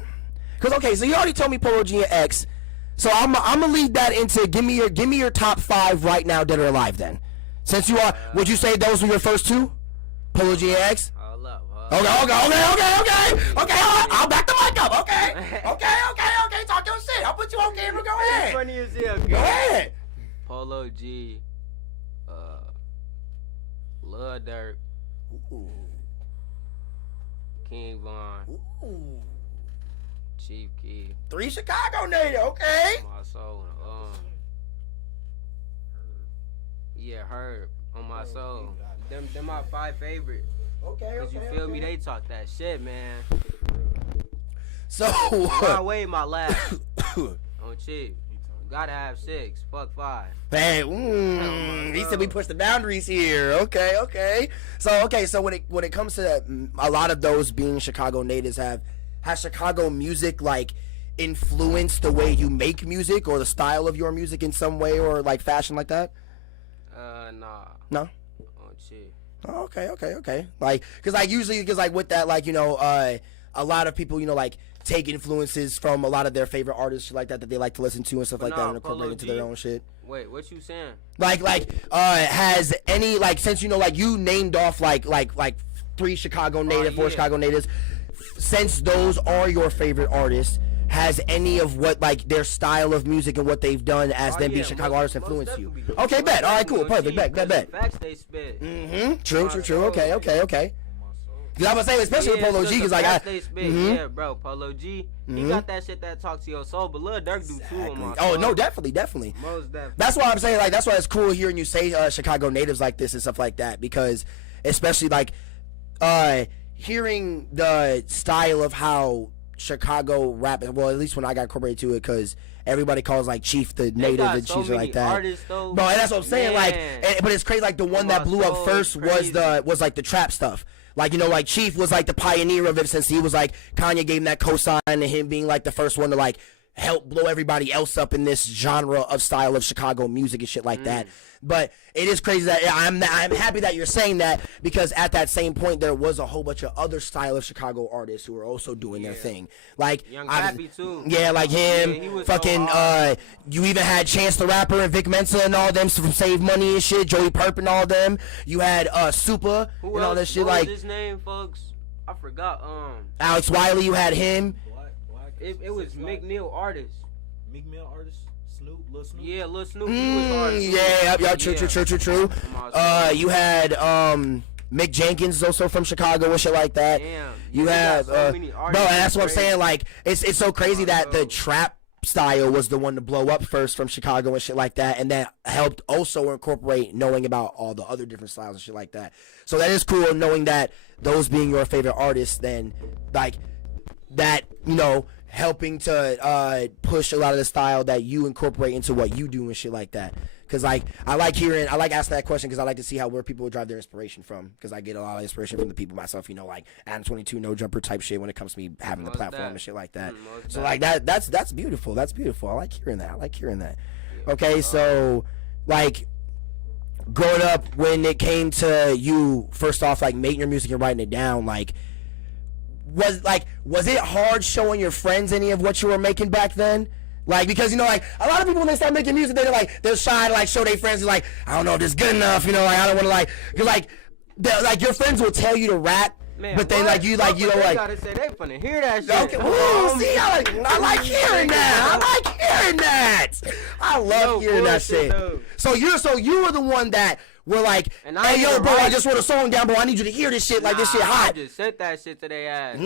cause okay, so you already told me Polo G and X. So I'm gonna lead that into give me your top 5 right now, dead or alive. Then, since you are, would you say those were your first 2, Polo G and X? Okay. I'll back the mic up. Okay. Talk your shit. I'll put you on camera. Go ahead. Funny as hell. Go ahead. Polo G, Lil Durk, King Von, Chief Keef, 3 Chicago native. Okay. My soul, yeah, Herb on my soul. Them my 5 favorite. Okay. Cause you feel me? They talk that shit, man. So my way, my last on Chief. Gotta have 6. Fuck 5. Hey, he said we push the boundaries here. Okay. So when it comes to a lot of those being Chicago natives, has Chicago music like influenced the way you make music or the style of your music in some way or like fashion like that? Nah. No. On Chief. Oh, okay. Like, cause like with that, like, you know, a lot of people, you know, like take influences from a lot of their favorite artists like that they like to listen to and stuff like that and incorporate into their own shit. Wait, what you saying? Like, has any, like, since, you know, like you named off like 3 Chicago native, 4 Chicago natives, since those are your favorite artists, has any of what like their style of music and what they've done as them being Chicago artists influenced you? Okay, bet. All right, cool, perfect. Bet. Facts they spit. True. Okay. Cause I'm gonna say, especially with Polo G, cause like they spit. Yeah, bro. Polo G, he got that shit that talks to your soul, but Lil Durk do too on my soul. Oh no, definitely. Most definitely. That's why I'm saying, like, that's why it's cool hearing you say Chicago natives like this and stuff like that, because especially like hearing the style of how Chicago rap, well, at least when I got incorporated to it, because everybody calls like Chief the native and so Chiefs like that. Artists, though. Bro, and that's what I'm saying. Man. Like, but it's crazy. Like the one that blew up first was like the trap stuff. Like, you know, like Chief was like the pioneer of it, since he was like, Kanye gave him that cosign, and him being like the first one to like help blow everybody else up in this genre of style of Chicago music and shit like that. But it is crazy that I'm happy that you're saying that, because at that same point there was a whole bunch of other style of Chicago artists who were also doing their thing. Like Young Pappy too. Yeah, like him. Yeah, he was fucking so you even had Chance the Rapper and Vic Mensa and all them from Save Money and shit, Joey Perp and all them. You had Supa and all that shit. What like was his name, folks? I forgot. Alex Wiley, you had him. It was McNeil Artist. Meek Mill artist, Snoop, Lil Snoop. Yeah, Lil Snoop. He was artist. Yeah, true. You had Mick Jenkins, also from Chicago and shit like that. Damn. You have so many bro, artists. and that's what I'm Crazy. saying. Like, it's so crazy that the trap style was the one to blow up first from Chicago and shit like that, and that helped also incorporate knowing about all the other different styles and shit like that. So that is cool, knowing that those being your favorite artists, then like that, you know, helping to push a lot of the style that you incorporate into what you do and shit like that. Because like I like asking that question, because I like to see where people drive their inspiration from, because I get a lot of inspiration from the people myself, you know, like Adam 22 No Jumper type shit when it comes to me having the platform and shit like that. So like that's beautiful. That's beautiful. I like hearing that. Okay, so like growing up, when it came to you first off like making your music and writing it down, like was it hard showing your friends any of what you were making back then? Like, because, you know, like, a lot of people, when they start making music, they're shy to, like, show their friends, like, I don't know if this is good enough, you know, like, I don't want to, like, you're like, your friends will tell you to rap, Man, but then, what? you know, like. They gotta say they finna hear that shit. Okay, ooh, see, I like hearing that. I love hearing that shit. Though. So you were the one that were like, hey, yo, bro, I just wrote a song down, bro, I need you to hear this shit, like, this shit hot. I just sent that shit to their ass.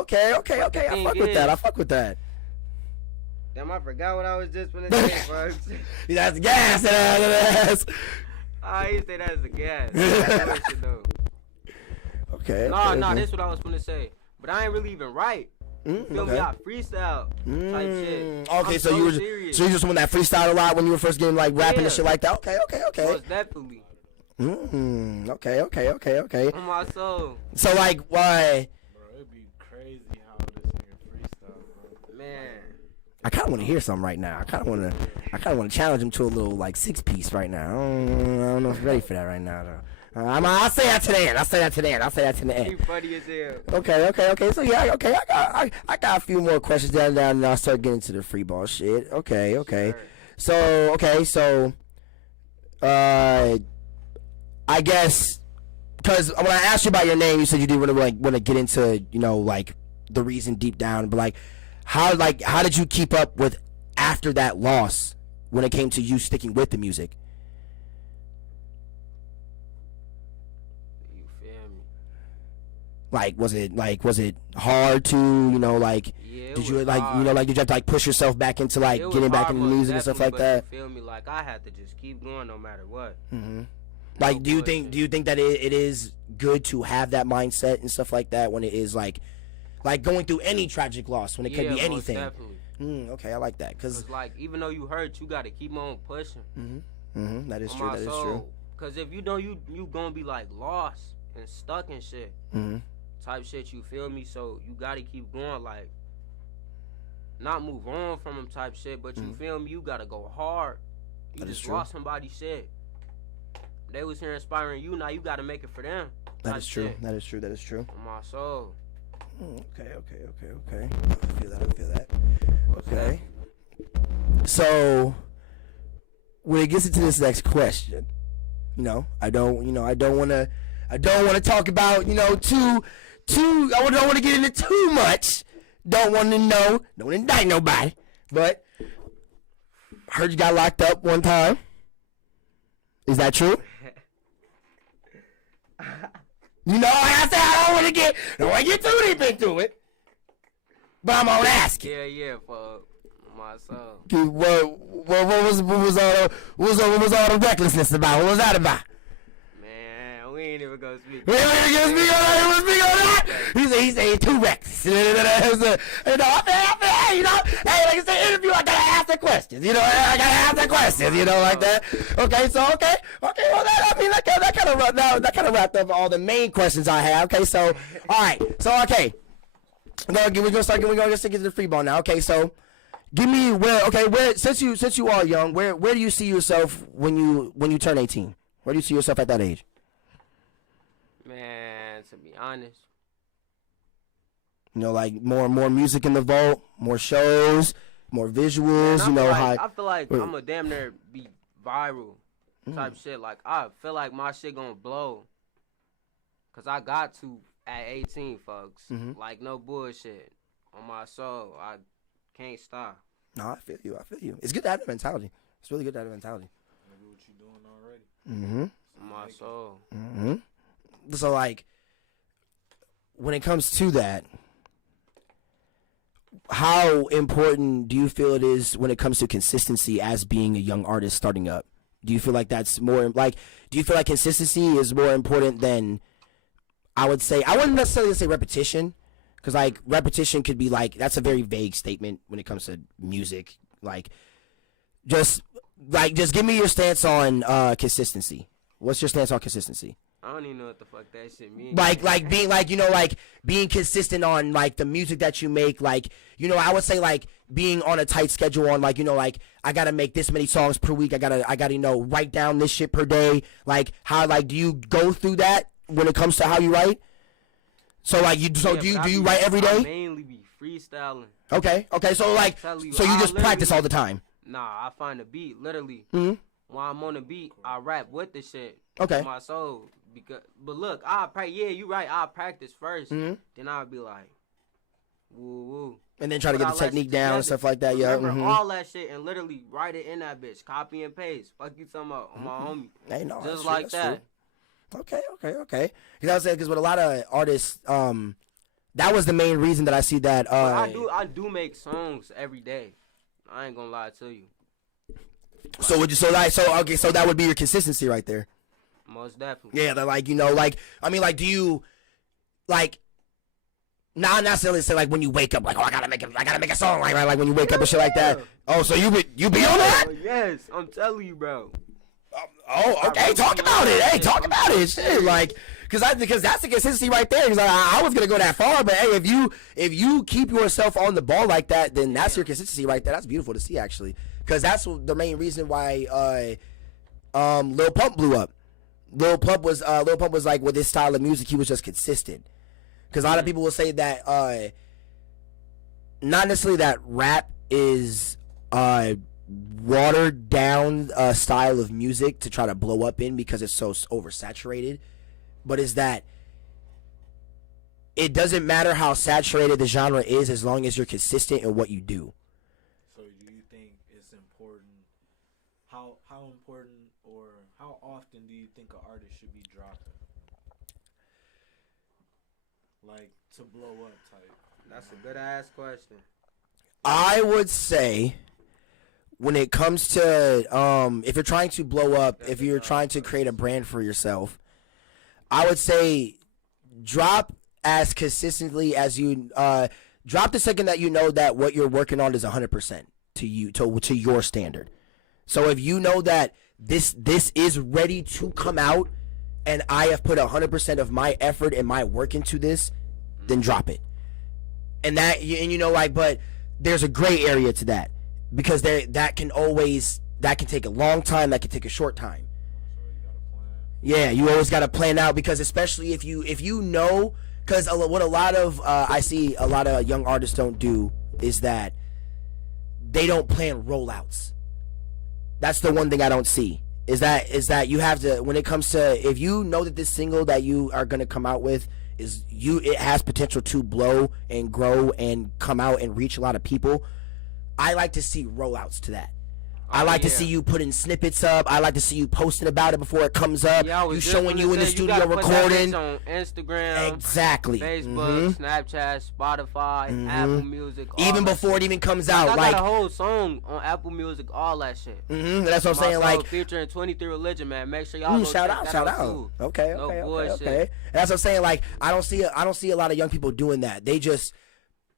Okay, I fuck with that. Damn, I forgot what I was just gonna say, folks. That's the gas. I used to say that's the gas. Okay. Nah, this is what I was gonna say. But I ain't really even write. You feel me? I freestyle type shit. Okay, I'm so you were just someone that freestyled a lot when you were first getting like rapping and shit like that. Okay. Most definitely. Okay. On my soul. So like, why? Bro, it'd be crazy how this nigga freestyle, bro. Man. I kind of want to hear something right now. I kind of want to challenge him to a little like 6-piece right now. I don't know if you're ready for that right now though. I'll say that to the end. You funny as hell. Okay. So yeah, okay. I got a few more questions down, and I'll start getting to the free ball shit. Okay. Sure. So, I guess because when I asked you about your name, you said you didn't really want to get into, you know, like the reason deep down, but like how did you keep up with after that loss when it came to you sticking with the music? Like, was it hard to, you know, like, did you like, hard. You know, like, did you have to like push yourself back into like getting back into music and stuff like that? You feel me? Like, I had to just keep going no matter what. Like, do you think that it is good to have that mindset and stuff like that when it is like going through any tragic loss, when it could be anything? Most definitely. Okay, I like that, cause like, even though you hurt, you gotta keep on pushing. That is true. Cause if you don't, you gonna be like lost and stuck and shit. Type shit, you feel me? So you gotta keep going, like, not move on from them type shit, but you feel me? You gotta go hard. You just lost somebody's shit. They was here inspiring you, now you gotta make it for them. That is true. Shit. That is true. On my soul. Okay. I feel that. Okay. So when it gets into this next question, you know, I don't want to talk about, you know, I don't want to get into too much. Don't indict nobody. But I heard you got locked up one time. Is that true? You know, like I said, I don't want to get too deep into it. But I'm gonna ask you. Yeah, for my soul. What was all the recklessness about? What was that about? Man, we ain't even gonna speak. We ain't even gonna speak on that. He was speaking on that. He said 2 Rex. You know, hey, like it's an interview. I gotta ask the questions. You know, I gotta ask the questions. You know, like that. Okay, so okay. Well, that kind of wrapped up all the main questions I have. Okay, so all right, so okay. We're gonna stick into the free ball now. Okay, so give me where since you are young, where do you see yourself when you turn 18? Where do you see yourself at that age? Man, to be honest, You know, like more music in the vault, more shows, more visuals. man, You know I how. feel like I'm a damn near be viral type shit. Like I feel like my shit gonna blow, cause I got to at 18, folks. Like no bullshit on my soul. I can't stop. No, I feel you. It's good to have that mentality. It's really good to have that mentality. Look at what you doing already. On my soul. So like, when it comes to that, how important do you feel it is when it comes to consistency as being a young artist starting up? Do you feel like that's more like? Do you feel like consistency is more important than? I would say I wouldn't necessarily say repetition, because like repetition could be like that's a very vague statement when it comes to music. Like, just give me your stance on consistency. What's your stance on consistency? I don't even know what the fuck that shit means. Like being like, you know, like being consistent on like the music that you make. Like, you know, I would say like being on a tight schedule on like, you know, like I gotta make this many songs per week. I gotta you know, write down this shit per day. Like how like do you go through that when it comes to how you write? So like do you write every day? I mainly be freestyling. Okay. So like so you just practice all the time. Nah, I find a beat literally. While I'm on the beat, I rap with the shit. Okay. My soul. But look, yeah, you right. I'll practice first. Then I'll be like, woo woo. And then try to get the technique down and stuff like that. Yeah. Remember all that shit and literally write it in that bitch. Copy and paste. Fuck you talking about on my homie. Hey, no, just like that. True. Okay. Because I was saying, because with a lot of artists, that was the main reason that I see that. I do make songs every day. I ain't gonna lie to you. So that would be your consistency right there. Most definitely. Yeah, they're like, you know, like I mean, like, do you like not necessarily say like when you wake up, like, oh, I gotta make a song, like, right, like when you wake up and shit like that. Oh, so you be on that? Yes, I'm telling you, bro. Okay, talk about it. Hey, talk about it. Shit, like, because that's the consistency right there. Because I was gonna go that far, but hey, if you keep yourself on the ball like that, then that's your consistency right there. That's beautiful to see, actually, because that's the main reason why Lil Pump blew up. Lil Pump was like, with his style of music, he was just consistent. Because a lot of people will say that not necessarily that rap is watered down style of music to try to blow up in because it's so oversaturated, but is that it doesn't matter how saturated the genre is as long as you're consistent in what you do. So do you think it's important? How important or how often do you think an artist should be dropping? Like to blow up type. That's a good ass question. I would say when it comes to if you're trying to blow up, if you're trying to create a brand for yourself, I would say drop as consistently as you drop the second that you know that what you're working on is 100% to you to your standard. So if you know that this is ready to come out and I have put 100% of my effort and my work into this, then drop it. And you know, like, but there's a gray area to that, because that can take a long time, that can take a short time. Yeah, you always got to plan out, because especially if you know, because what a lot of I see a lot of young artists don't do is that they don't plan rollouts. That's the one thing I don't see. Is that you have to, when it comes to, if you know that this single that you are gonna come out with it has potential to blow and grow and come out and reach a lot of people, I like to see rollouts to that. I like to see you putting snippets up. I like to see you posting about it before it comes up. Yeah, you showing you in the studio recording. On Instagram, exactly. Facebook, Snapchat, Spotify, Apple Music. Even before it even comes out. I got a whole song on Apple Music, all that shit. That's what I'm saying. Like featuring 23 Religion, man. Make sure y'all go shout check out, that shout out. out. Too. Okay. That's what I'm saying. Like I don't see a lot of young people doing that. They just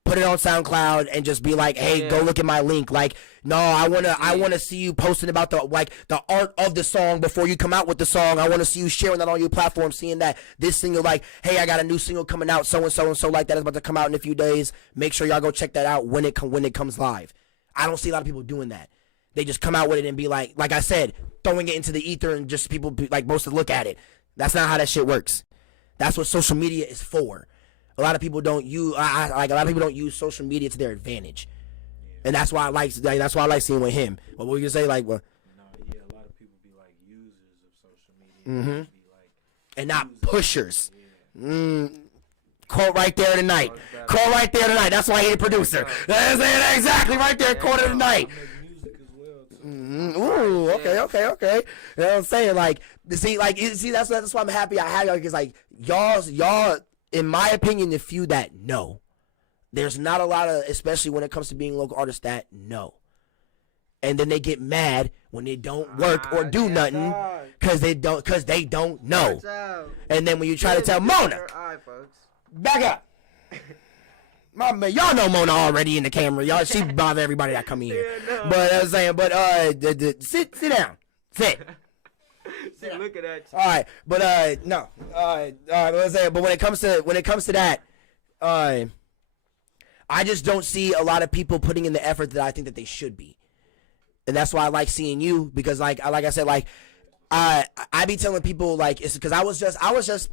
put it on SoundCloud and just be like, hey, go look at my link. Like, no, I wanna see you posting about the art of the song before you come out with the song. I wanna see you sharing that on your platform, seeing that this single, like, hey, I got a new single coming out, so and so like that is about to come out in a few days. Make sure y'all go check that out when it comes live. I don't see a lot of people doing that. They just come out with it and be like I said, throwing it into the ether and just people like supposed to look at it. That's not how that shit works. That's what social media is for. A lot of people don't use social media to their advantage, and that's why I like seeing with him. What were you gonna say? Like, well, a lot of people be like users of social media, be like, and not pushers. Quote right there tonight. Quote right there tonight. That's why he's a producer. That's it exactly right there. Quote of the night. Ooh, okay. You know what I'm saying? Like, see, that's why I'm happy I have y'all, because like y'all. In my opinion, the few that know, there's not a lot of, especially when it comes to being local artists, that know. And then they get mad when they don't work or do nothing because they don't know. And then when you try to tell Mona, back up. My man, y'all know Mona already in the camera. Y'all, she bother everybody that come in here. But I was saying, sit down, sit. Look at that. All right, but no. All right, but when it comes to that, I just don't see a lot of people putting in the effort that I think that they should be, and that's why I like seeing you, because like I said, like I be telling people, like, it's because I was just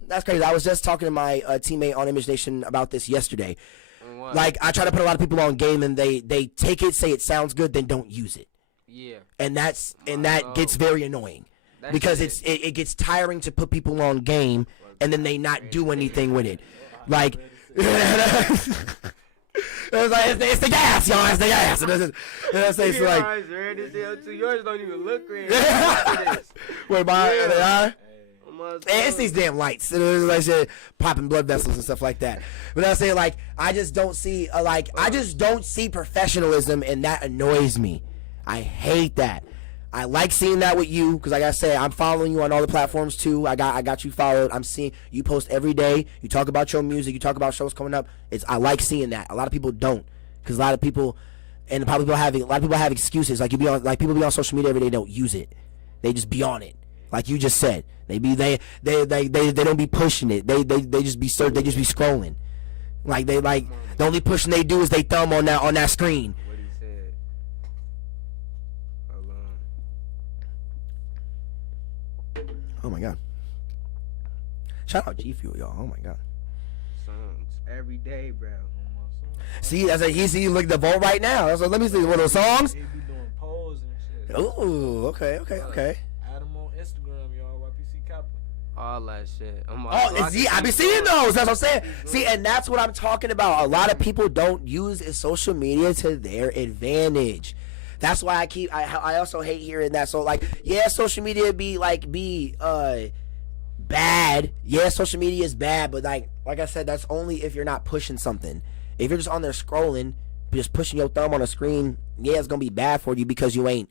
that's crazy. I was just talking to my teammate on Image Nation about this yesterday. Like, I try to put a lot of people on game, and they take it, say it sounds good, then don't use it. Yeah. And that gets very annoying. Because it gets tiring to put people on game and then they not do anything with it. Like, it's the gas, y'all. It's the gas. It's like, yours don't even look red. Wait, it's these damn lights. It's like shit, popping blood vessels and stuff like that. But I'm saying, like, I just don't see professionalism, and that annoys me. I hate that. I like seeing that with you, because like I said, I'm following you on all the platforms too. I got you followed. I'm seeing you post every day. You talk about your music. You talk about shows coming up. I like seeing that. A lot of people don't, because a lot of people have excuses. Like people be on social media every day, don't use it. They just be on it, like you just said. They don't be pushing it. They just be scrolling. Like the only pushing they do is they thumb on that screen. Oh my God! Shout out G Fuel, y'all. Oh my God! Songs every day, bro. See, he look the vote right now. So let me see one of those songs. He be doing polls and shit. Ooh, okay. Add him on Instagram, y'all. YPC CAPPA. All that shit. I be seeing those. That's what I'm saying. See, and that's what I'm talking about. A lot of people don't use social media to their advantage. That's why I also hate hearing that. So like, yeah, social media be bad. Yeah, social media is bad, but like I said, that's only if you're not pushing something. If you're just on there scrolling, just pushing your thumb on a screen, yeah, it's gonna be bad for you because you ain't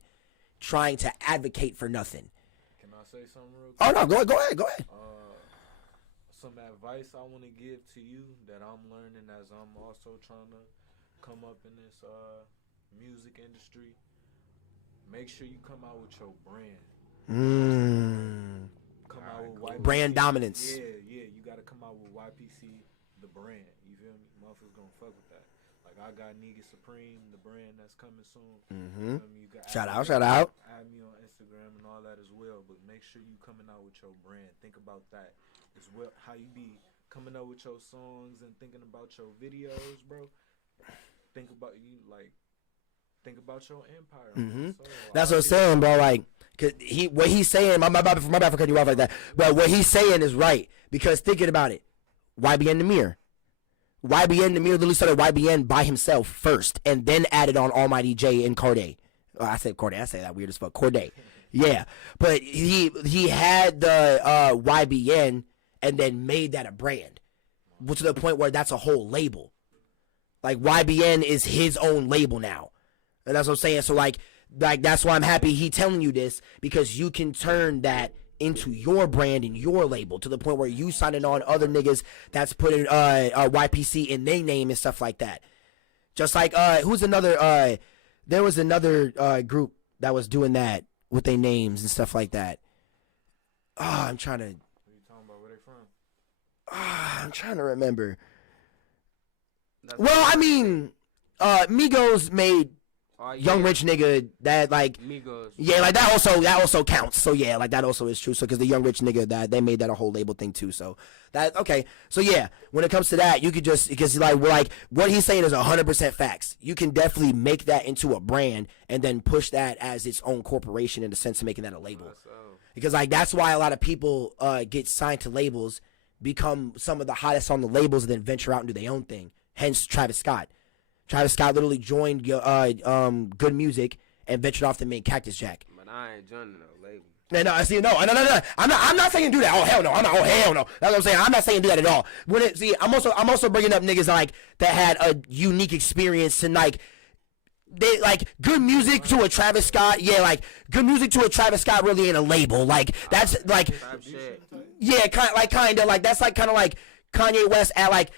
trying to advocate for nothing. Can I say something real quick? Oh no, go ahead. Some advice I want to give to you that I'm learning as I'm also trying to come up in this music industry. Make sure you come out with your brand. Come out with YPC. Brand dominance. Yeah, you gotta come out with YPC, the brand. You feel me? Motherfuckers gonna fuck with that. Like, I got Nigga Supreme, the brand that's coming soon. You feel me? You got shout out. Add me on Instagram and all that as well. But make sure you coming out with your brand. Think about that as well. How you be coming out with your songs and thinking about your videos, bro. Think about your empire. So, that's what I'm saying, bro. Like, cause what he's saying, my bad for cutting you off like that. But what he's saying is right, because thinking about it, YBN the Mirror literally started YBN by himself first, and then added on Almighty J and Carday. Oh, I said Corday. I say that weird as fuck. Corday. Yeah, but he had the YBN and then made that a brand, to the point where that's a whole label. Like YBN is his own label now, and that's what I'm saying. So like that's why I'm happy he telling you this, because you can turn that into your brand and your label to the point where you signing on other niggas that's putting YPC in their name and stuff like that. Just like who's another? There was another group that was doing that with their names and stuff like that. I'm trying to. What are you talking about? Where they from? I'm trying to remember. Well, I mean, Migos made Young Rich Nigga that like Migos. Yeah, like that also counts. So yeah, like that also is true. So because the Young Rich Nigga, that they made that a whole label thing too. So that okay. So yeah, when it comes to that, you could just, because like what he's saying is 100% facts. You can definitely make that into a brand and then push that as its own corporation in the sense of making that a label. Because like that's why a lot of people get signed to labels, become some of the hottest on the labels, and then venture out and do their own thing. Hence Travis Scott. Travis Scott literally joined Good Music and ventured off to make Cactus Jack. But I ain't joining no label. No, I'm not saying do that. Oh hell no, oh hell no. That's what I'm saying. I'm not saying do that at all. I'm also bringing up niggas like that had a unique experience and like they like Good Music to a Travis Scott. Yeah, like Good Music to a Travis Scott really ain't a label. Like that's like yeah, kind of like that's like kind of like Kanye West at like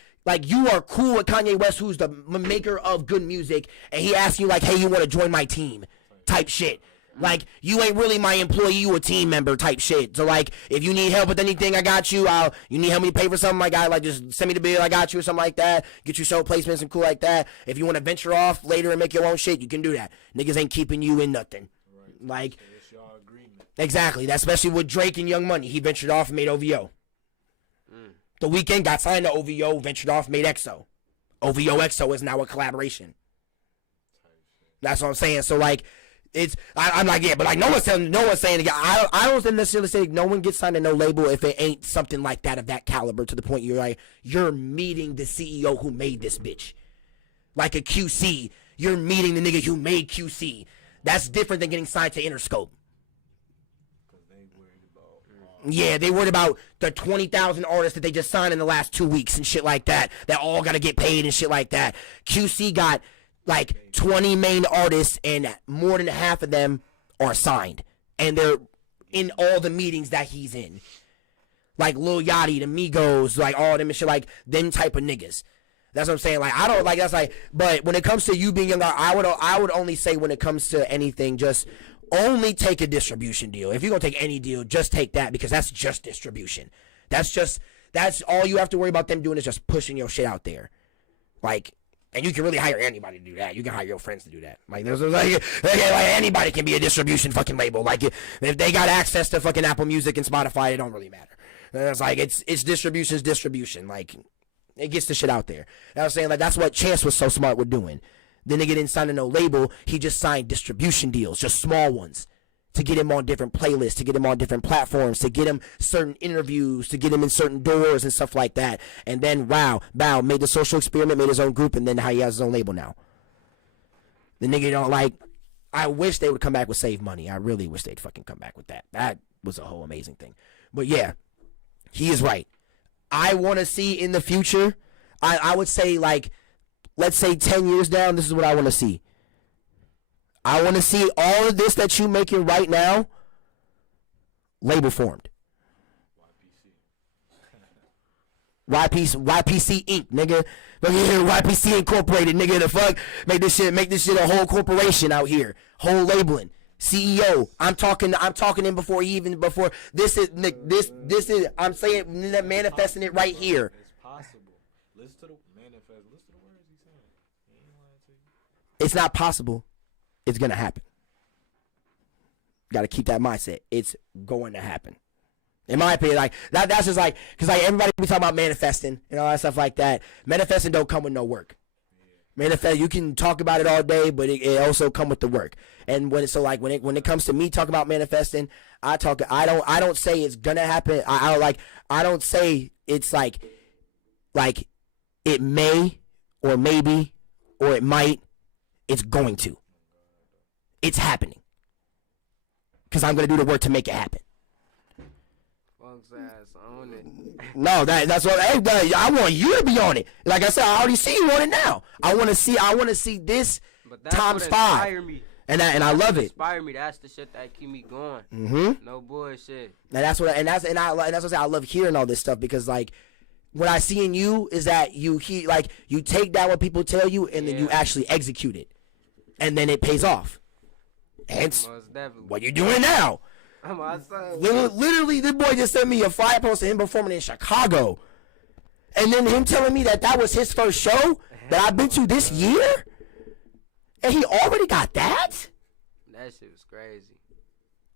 you are cool with Kanye West, who's the maker of Good Music, and he asks you like, hey, you want to join my team type shit. Like, you ain't really my employee, you a team member type shit. So, like, if you need help with anything, I got you. You need help me to pay for something, my guy, like, just send me the bill, I got you, or something like that. Get you show placements and cool like that. If you want to venture off later and make your own shit, you can do that. Niggas ain't keeping you in nothing. Right. Like, it's your agreement. Exactly. That's especially with Drake and Young Money. He ventured off and made OVO. The Weeknd got signed to OVO, ventured off, made EXO. OVO EXO is now a collaboration. That's what I'm saying. So like, I'm like, yeah, but like no one's saying I don't necessarily say no one gets signed to no label if it ain't something like that of that caliber, to the point you're meeting the CEO who made this bitch. Like a QC, you're meeting the nigga who made QC. That's different than getting signed to Interscope. Yeah, they worried about the 20,000 artists that they just signed in the last 2 weeks and shit like that. That all got to get paid and shit like that. QC got like 20 main artists and more than half of them are signed. And they're in all the meetings that he's in. Like Lil Yachty, the Migos, like all them and shit, like them type of niggas. That's what I'm saying. Like, I don't like, that's like, but when it comes to you being younger, I would only say when it comes to anything, just only take a distribution deal. If you're going to take any deal, just take that, because that's just distribution. That's all you have to worry about them doing is just pushing your shit out there. Like, and you can really hire anybody to do that. You can hire your friends to do that. Like, there's like anybody can be a distribution fucking label. Like, if they got access to fucking Apple Music and Spotify, it don't really matter. And it's like, it's distribution's distribution. Like, it gets the shit out there. And I was saying, like, that's what Chance was so smart with doing. The nigga didn't sign to no label. He just signed distribution deals, just small ones, to get him on different playlists, to get him on different platforms, to get him certain interviews, to get him in certain doors and stuff like that. And then, wow, made the social experiment, made his own group, and then how he has his own label now. The nigga don't like, I wish they would come back with Save Money. I really wish they'd fucking come back with that. That was a whole amazing thing. But yeah, he is right. I want to see in the future, I would say like, let's say 10 years down, this is what I want to see. I want to see all of this that you making right now, label formed. YPC Inc. Nigga, look here, YPC Incorporated. Nigga, the fuck, make this shit a whole corporation out here, whole labeling. CEO, I'm talking in before this is I'm saying manifesting it right here. It's possible. Listen to the manifest. Listen to the words he's saying. He ain't lying to you. It's not possible. It's gonna happen. Got to keep that mindset. It's going to happen. In my opinion, like that's just like, because like everybody be talking about manifesting and all that stuff like that. Manifesting don't come with no work. Manifest, you can talk about it all day, but it also come with the work. And when it comes to me talking about manifesting, I don't say it's gonna happen. I don't say it's like it may or maybe or it might. It's going to. it's happening. Because I'm going to do the work to make it happen. Funk's ass on it. No, that's what I want you to be on it. Like I said, I already see you on it now. I want to see this But that's times what 5. inspired me. And I love it. Inspire me. That's the shit that keep me going. Mm-hmm. No bullshit. And that's what I say. I love hearing all this stuff because like what I see in you is that you take down what people tell you and then you actually execute it, and then it pays off. Hence, Most definitely. what you doing now? I'm outside. Literally, this boy just sent me a flyer post of him performing in Chicago, and then him telling me that was his first show that I've been to this year, and he already got that. That shit was crazy.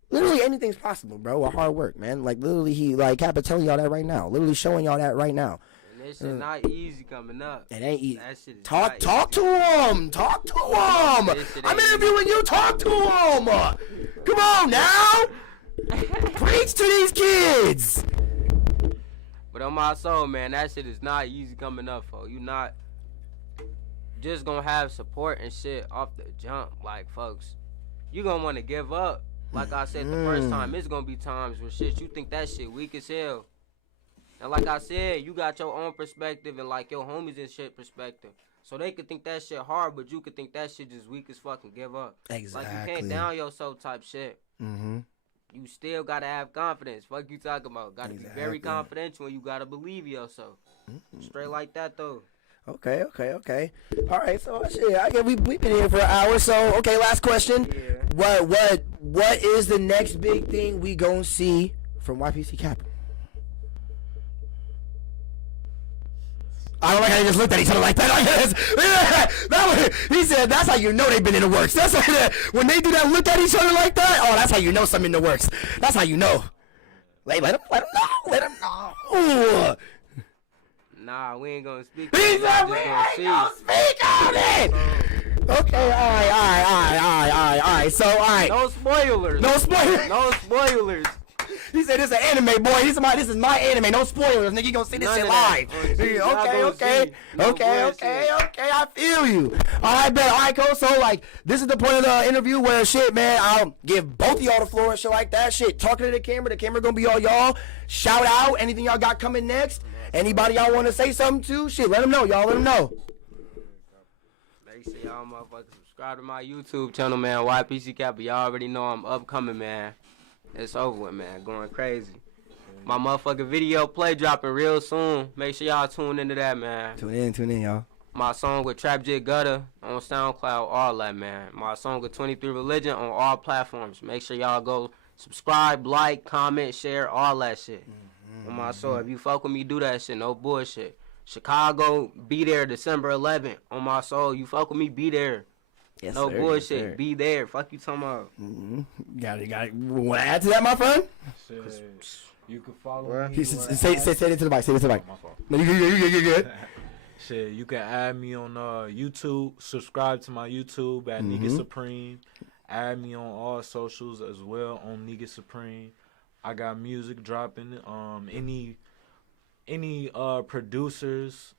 Literally anything's possible, bro, with hard work, man. Like, literally, he, like, Cappa telling y'all that right now. Literally showing y'all that right now. And this shit not easy coming up. It ain't easy. That shit is Talk not to him. Talk to him. This shit I'm ain't interviewing you. Talk to him. Come on now. Preach to these kids. But on my soul, man, that shit is not easy coming up, for you not just gonna have support and shit off the jump. Like, folks, you gonna want to give up. Like I said the first time, it's gonna be times where shit you think that shit weak as hell. And like I said, you got your own perspective and like your homies and shit perspective. So they could think that shit hard, but you could think that shit just weak as fuck and give up. Exactly. Like you can't down yourself type shit. Mm-hmm. You still gotta have confidence. Fuck you talking about. Gotta be very confidential and you gotta believe yourself. Straight like that though. Okay. All right, so shit, I guess we've been here for an hour. So okay, last question. Yeah. What is the next big thing we gonna see from YPC CAPPA? I don't like how they just looked at each other like that. He said that's how you know they've been in the works. That's how when they do that look at each other like that. Oh, that's how you know something in the works. That's how you know. Let him know. Nah, we ain't gonna speak. He said we just ain't see. gonna speak on it. Okay, all right. So, all right. No spoilers. No spoilers. No spoilers. He said this is an anime, boy. This is my anime. No spoilers, nigga. You gonna see this None shit of that. live. Oh, geez, y'all gonna see. No Okay. bullshit. I feel you. All right, bet. All right, cool. So, like, this is the point of the interview where shit, man, I'll give both of y'all the floor and shit like that. Shit, talking to the camera. The camera gonna be all y'all. Shout out anything y'all got coming next. Anybody y'all want to say something to? Shit, let them know. Y'all let them know. Make sure y'all motherfuckers subscribe to my YouTube channel, man. YPC CAPPA. Y'all already know I'm upcoming, man. It's over with, man. Going crazy. My motherfucking video play dropping real soon. Make sure y'all tune into that, man. Tune in, y'all. My song with Trap J Gutter on Soundcloud, all that, man. My song with 23 Religion on all platforms. Make sure y'all go subscribe, like, comment, share, all that shit. On my soul, if you fuck with me, do that shit. No bullshit. Chicago, be there December 11th. On my soul, you fuck with me, be there. Yes, no sir, bullshit. yes, sir. Be there. Fuck you talking about. Got it. Want to add to that, my friend? You can follow me. Say it to the mic. Say it to the mic. My fault. No, you good. Shit, you can add me on YouTube. Subscribe to my YouTube at Nigga Supreme. Add me on all socials as well on Nigga Supreme. I got music dropping. Any producers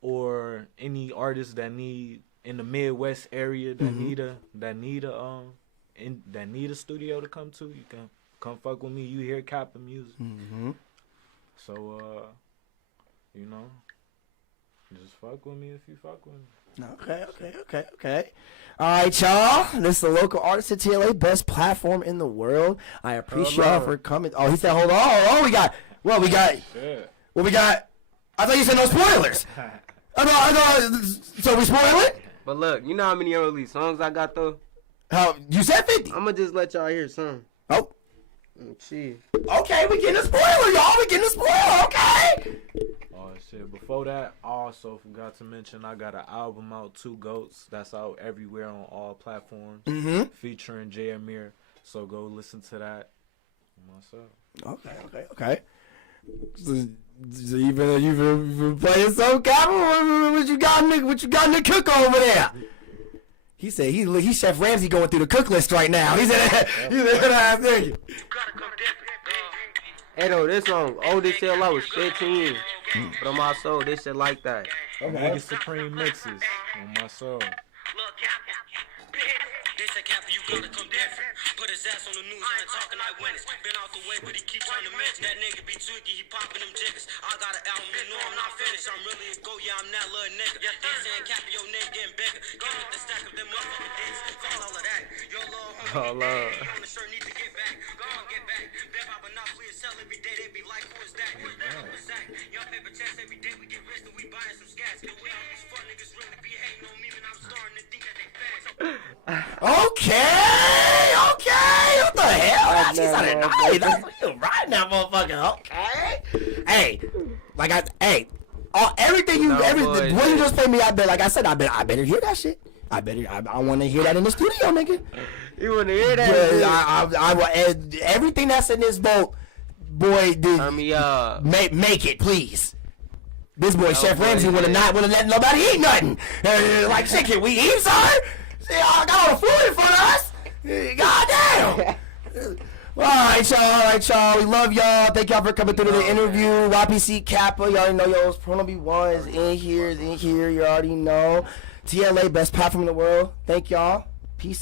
or any artists that need in the Midwest area that need a studio to come to, you can come fuck with me. You hear Cappa music. So just fuck with me if you fuck with me. Okay. All right, y'all. This is the local artist at T.L.A. best platform in the world. I appreciate y'all for coming. Oh, he said, hold on. We got. What we got? I thought you said no spoilers. I thought. So we spoil it? But look, you know how many unreleased songs I got though? How you said 50? I'ma just let y'all hear some. Oh. See. Okay, we getting a spoiler, y'all. We getting a spoiler. Okay. Oh shit! Before that, I also forgot to mention I got an album out, Two Goats. That's out everywhere on all platforms, featuring J Amir. So go listen to that. Myself. Okay. So you've been playing some Cappa. What you got in the cook over there? He said he's Chef Ramsay going through the cook list right now. He said I tell you. Hey though, this song old as hell. I was 15, but on my soul, this shit like that. Nigga Supreme mixes on my soul. They say Cappa, you gotta come different. Put his ass on the news, I ain't talking eyewitness. Been out the way, but he keep trying to mention. That nigga be tweaky, he popping them jiggers. I got an album, you know I'm not finished. I'm really a go, yeah, I'm that little nigga. They saying Cappa, your nigga getting bigger. Get with the stack of them motherfucking dicks. Fuck all of that. Your little homie, you on the shirt, need to get back. Go on, get back. Bad Papa, not we sell every day. They be like, who is that? Who's that? Young paper checks every day. We get rich, and we buying some scats. The way all these fuck niggas really be hating on me, and I'm starting to think that they fast. Okay. What the hell? She sounded nice. That's what you riding that motherfucker. Okay. Hey, everything what you just played me, I better hear that shit. I want to hear that in the studio, nigga. You want to hear that? Yeah, everything that's in this boat, boy, dude. Turn me up. Make it, please. This boy, Chef Ramsay, would have let nobody eat nothing. Like, shit, can we eat, son? Y'all got all the food in front of us. God damn. All right, y'all. We love y'all. Thank y'all for coming through to the interview. YPC CAPPA. Y'all already know y'all's Prono B1 is in here. You already know. T.L.A. best platform in the world. Thank y'all. Peace out.